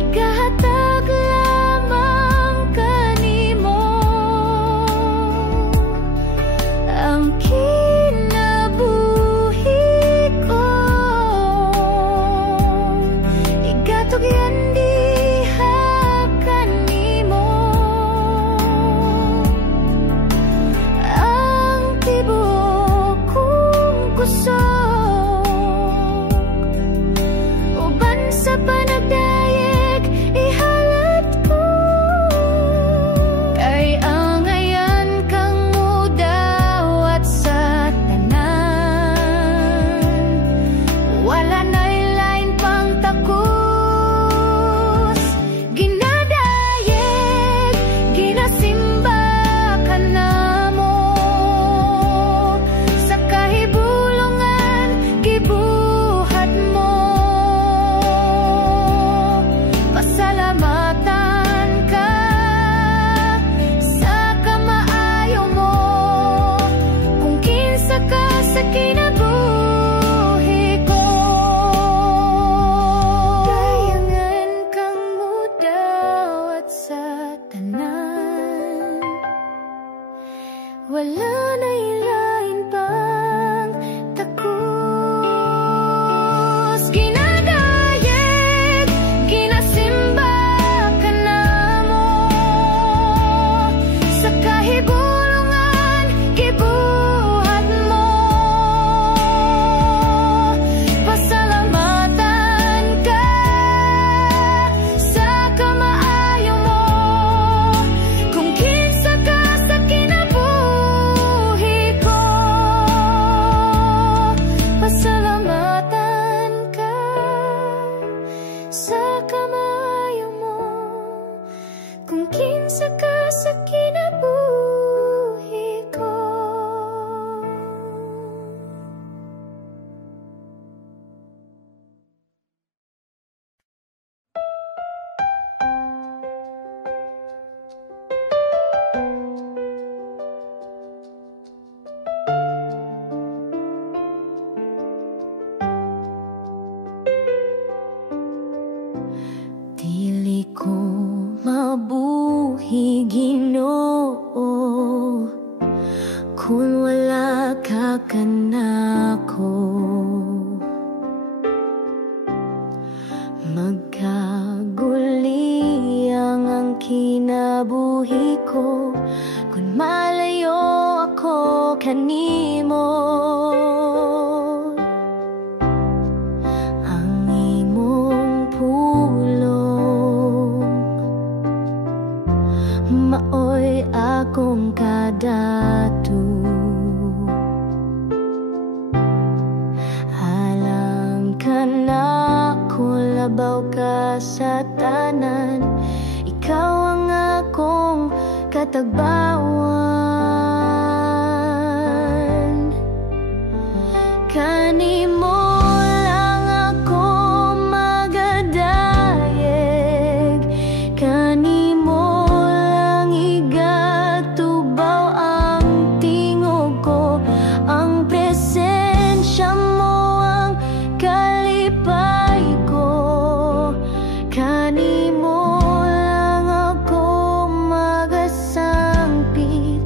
igahatag lamang kanimo, ang kinabuhi ko igatugyan diha kanimo, ang tibuok kong kusog uban sa panagdayeg ihalat ko, kay angayan kang mudawat sa tanan, wala na'y lain pang takus, ginadayeg ginasimba ka namo, sa kahibulungan gibuhat mo, pasalamatan ka sa kamaayo mo, kung kinsa ka sa kinabuhi ko. Dayangan kang mudawat sa tanan, wala na'y lain pang takus, ginadayeg ginasimba ka namo, sa kahibulungan gibuhat mo, pasalamatan ka sa kamaayo mo, kung kinsa ka sa kinabuhi ko, pasalamatan ka sa kamaayo mo, kung kinsa ka sa kinabuhi ko. Dili ko mabuhi, Ginoo, kung wala ka kanako, magkaguliyang ang kinabuhi ko, kung malayo ako kanimo, ang imong pulong maoy akong kadatu, halang ka na ko, labaw ka sa tanan, ikaw ang akong katagbawan, kanimo lang ako magadayeg, kanimo lang igatubaw ang tingog ko, ang presensya mo ang kalipay ko, kanimo lang ako magasangpit,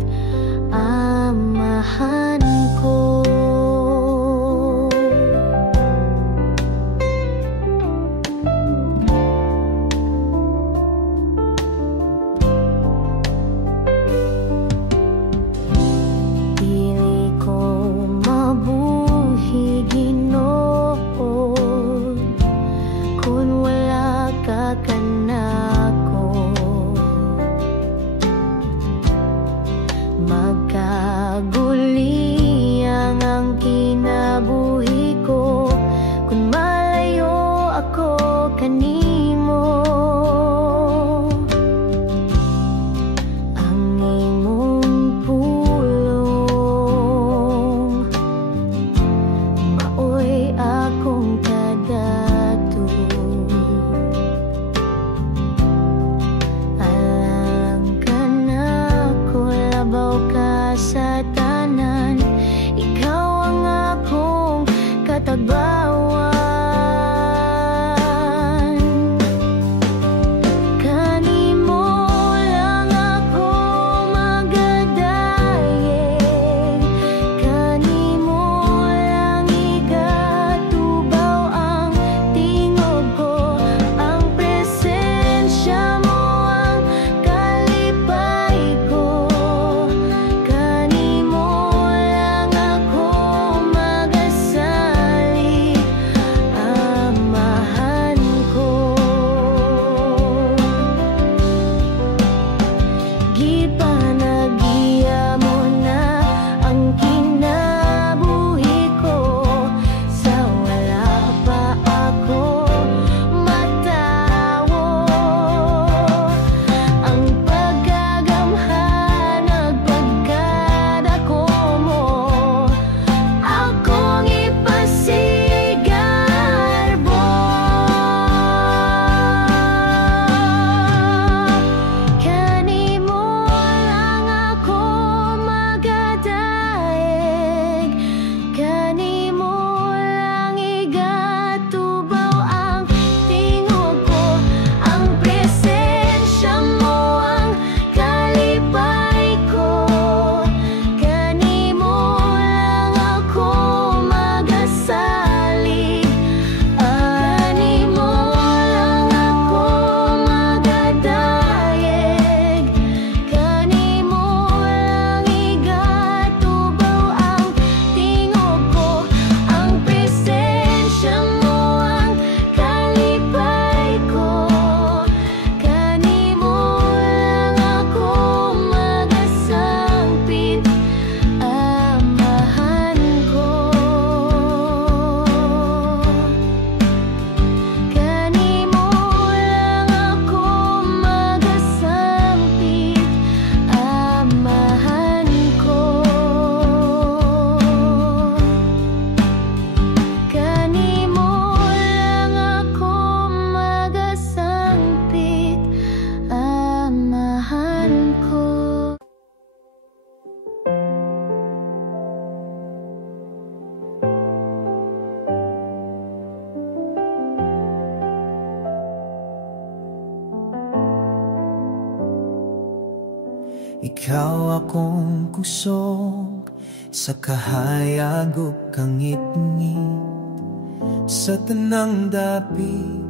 Ikaw akong kusog sa kahayag ug kangit-ngit, sa tanang dapit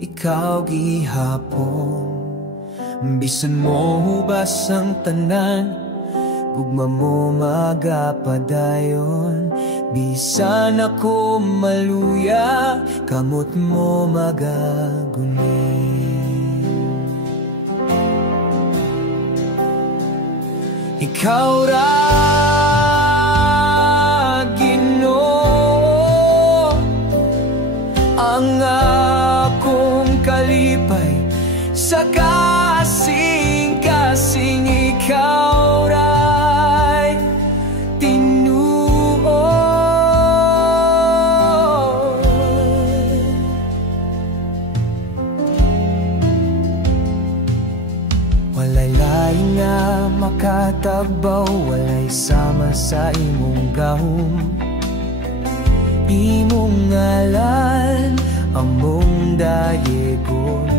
ikaw gihapon. Bisan mo hubas ang tanan, gugma mo magapadayon. Bisan ako maluya, kamot mo magaguni. Ikaw ra Ginoo ang akong kalipay, sa kasing-kasing ikaw ra'y tinuod. Walay lain nga makatagbaw, walay sama sa imong gahom. Imong ngalan among dayegon,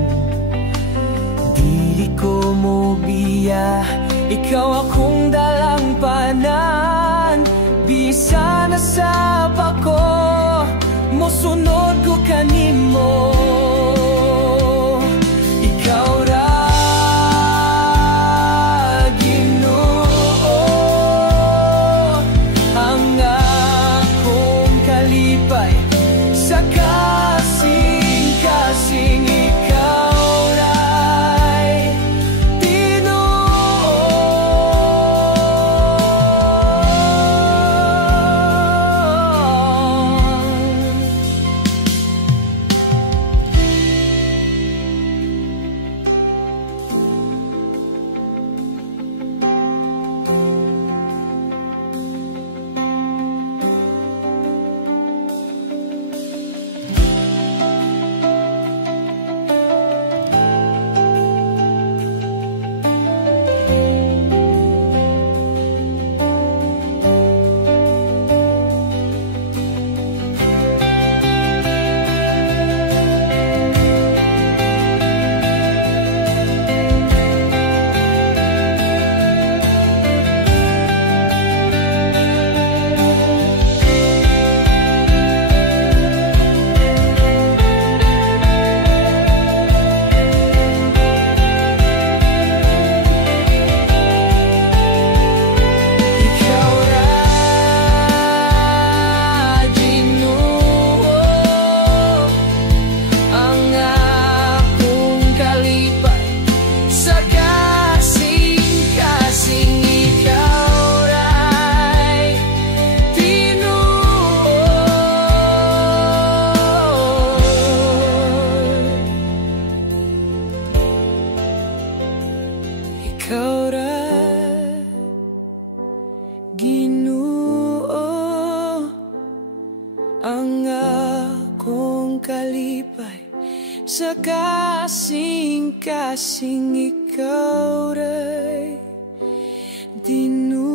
dili ko mo biya, ikaw akong dalangpanan. Bisan na sa pako, mosunod ko kanimo. Ikaw ra Ginoo ang akong kalipay, sa kasing-kasing ikaw ra'y Ginoo ang akong kalipay, sa kasing-kasing ikaw ra'y tinuod.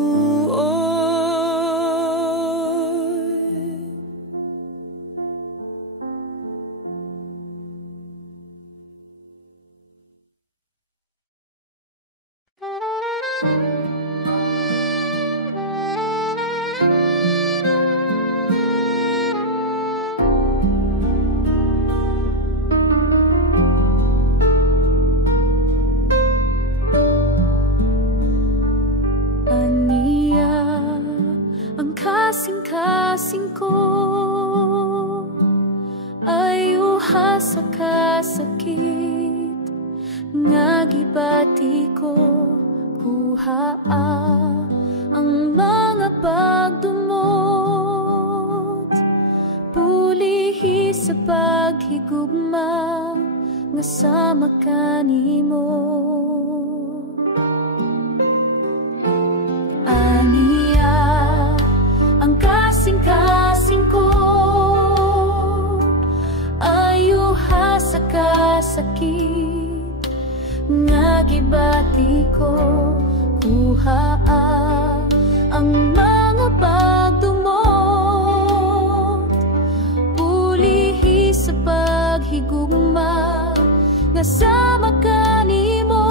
Kasing-kasing ko ay uha sa kasakit, nga gibati ko kuhaa ang mga pagdumot, pulihi sa paghigugma nga sama kanimo. Ang kasing-kasing ko ay uha sa kasakit, nga gibati ko kuhaa ang mga pagdumot, pulihi sa paghigugma nga sama kanimo.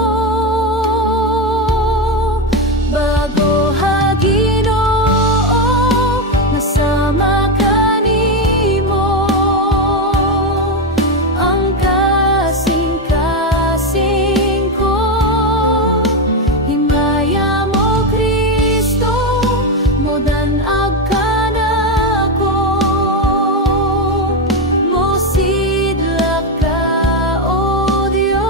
modanag ka na ko, mosidlak ka, O Dios,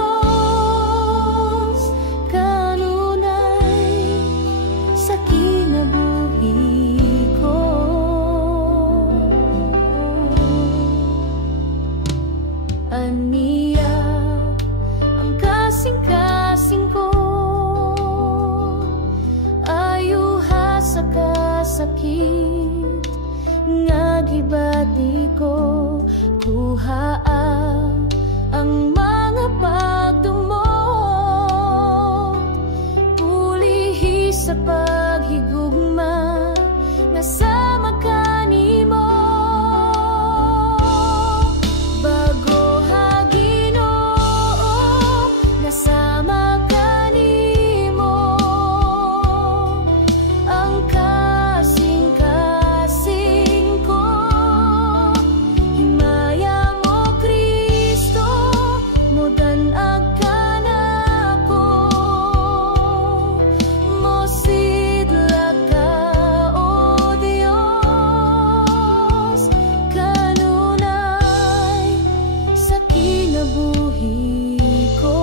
kanunay sa kinabuhi ko. Aniya ang kasing-kasing ko, ayuha sa kasakit nga gibati ko, kuhaa ang mga pagdumot, pulihi sa paghigugma nga sama ka nimo. Bago ha Ginoo nga sama ka nimo, ang kasing-kasing ko, himaya mo Kristo, modanag ka na ko, mosidlak ka, O Dios, kanunay sa kinabuhi ko.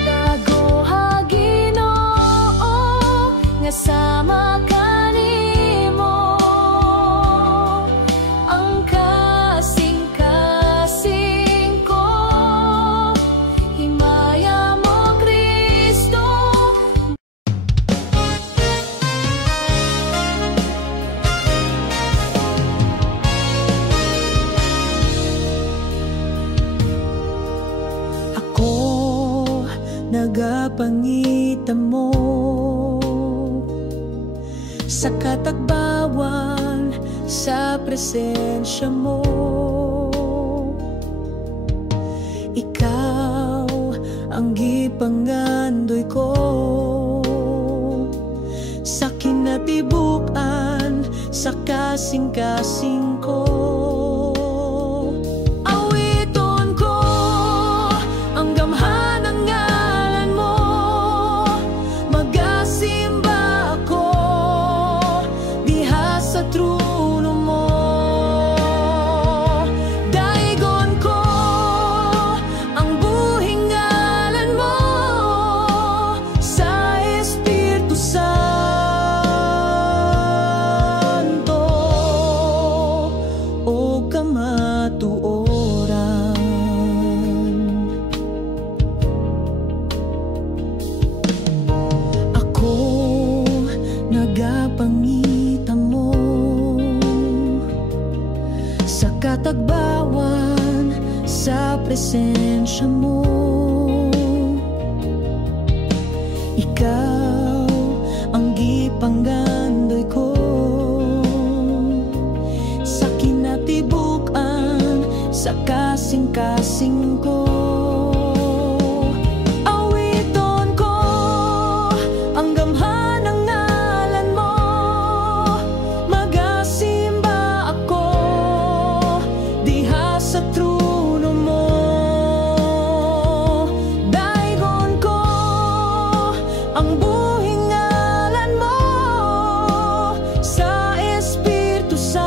Bago ha Ginoo nga sama ka nimo, ang kasing-kasing ko, himaya mo Kristo. Ako nagapangita mo sa katagbawan, sa presensya mo. Ikaw ang gipangandoy ko sa kinatibukan, sa kasing-kasing ko. Awiton ko ang gamhan ng ngalan mo, magasimba ako diha sa trono mo. Daigon ko ang buhing ngalan mo sa Espiritu Santo, o kamatuoran. Ako nagapangita mo sa katagbawan, sa presensya mo. Ikaw ang gipanggandoy ko sa kinatibukan, sa kasing-kasing ko. Awiton ko ang gamhan ng ngalan mo, magasimba ako diha sa trono mo. Daigon ko ang buhing ngalan mo sa Espiritu Santo,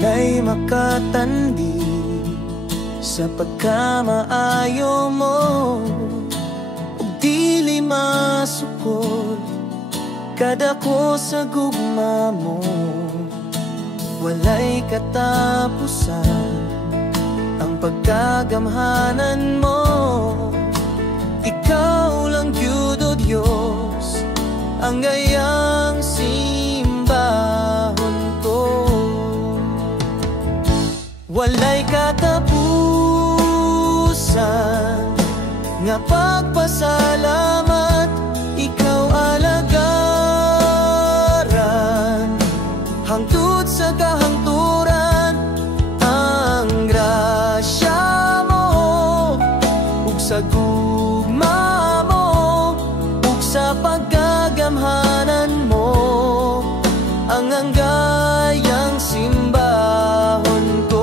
walay makatandi sa pagkamaayo mo, ug dili masukod kada ko sa gugma mo. Walay katapusan ang pagkagamhanan mo. Ikaw lang gyud o Diyos ang gayang simbahon ko. Walay katapusan nga pagpasalamat, ikaw alagaran hangtod sa kahangturan. Ang grasya mo ug sa gugma mo ug sa pagkagamhanan mo, ang anggayang simbahon ko.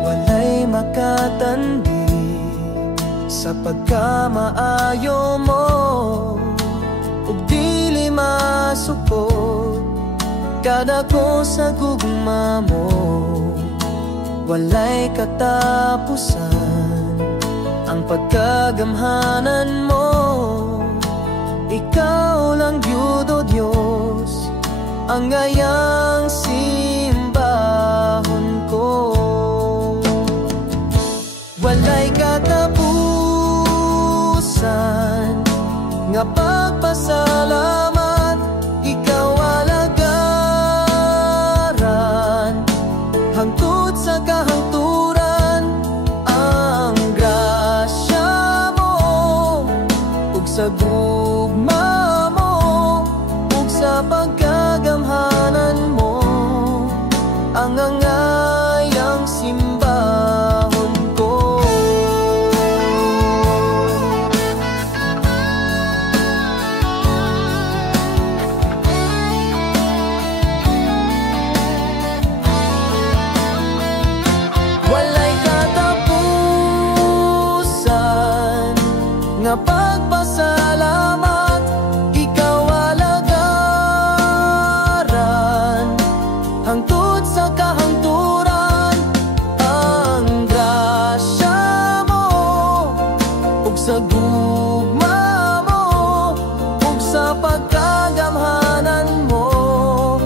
Walay makatandi sa pagkamaayo mo, ug dili masukod kada ko sa gugma mo. Walay katapusan ang pagkagamhanan mo. Ikaw lang gyud o Diyos ang gayang simbahon ko. Walay katapusan nga pagpasalamat, ikaw alagaran hangtod sa kahangturan. Ang grasya mo ug sa gugma mo ug sa pagkagamhanan mo, ang angayang simbahon ko. Walay katapusan nga pagpasalamat, ikaw alagaran hangtod sa kahangturan. Ang grasya mo ug sa gugma mo ug sa pagkagamhanan mo,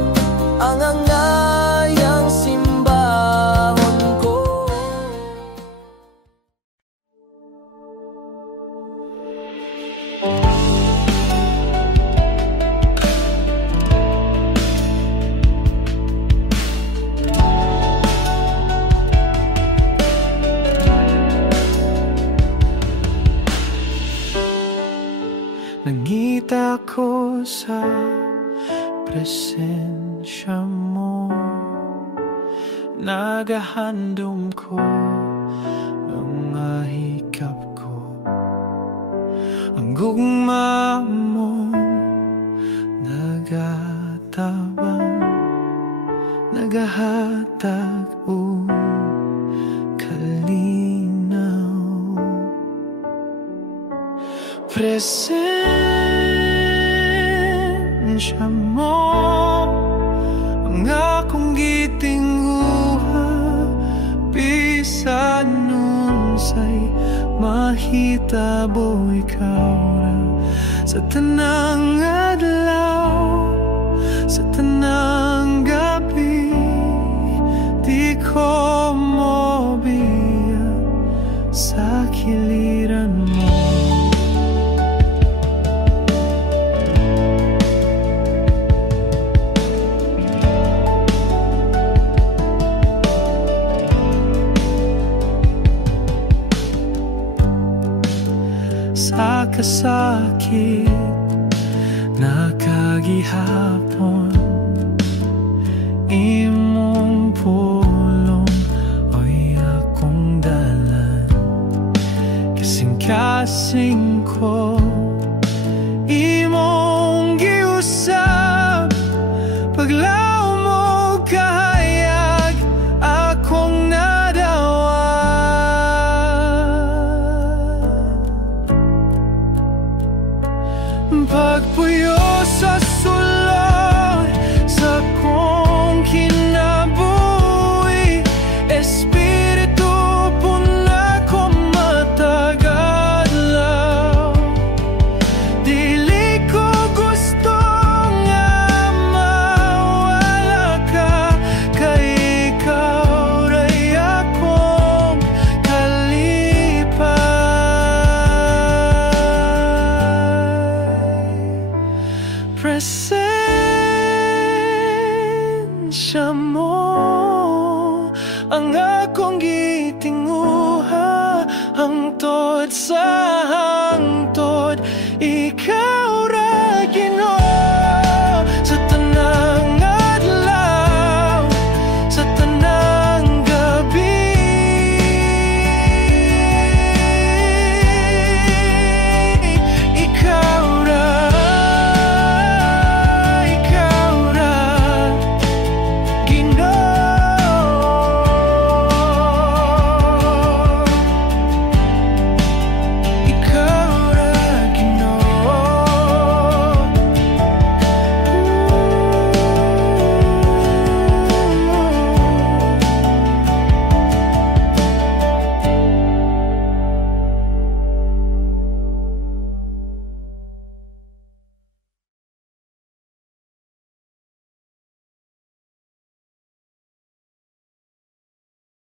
ang angayang simbahon ko. Nangita ko sa presensya mo, nagahandom ko mga hikap ko. Ang gugma mo nagatabang, nagahatag o kalinaw. Presensya mo ang akong gitingguha, bisan unsay mahitabo ikaw ra sa tanang adlaw, sa tanang gabi. Di ko mo biya sa kiliran mo. Sa kasakit nakagihapon, imong pulong ay akong dalan. Kasing-kasing ko imong giusap, paglaw mo kahayag akong nadawa. pagpuyo sa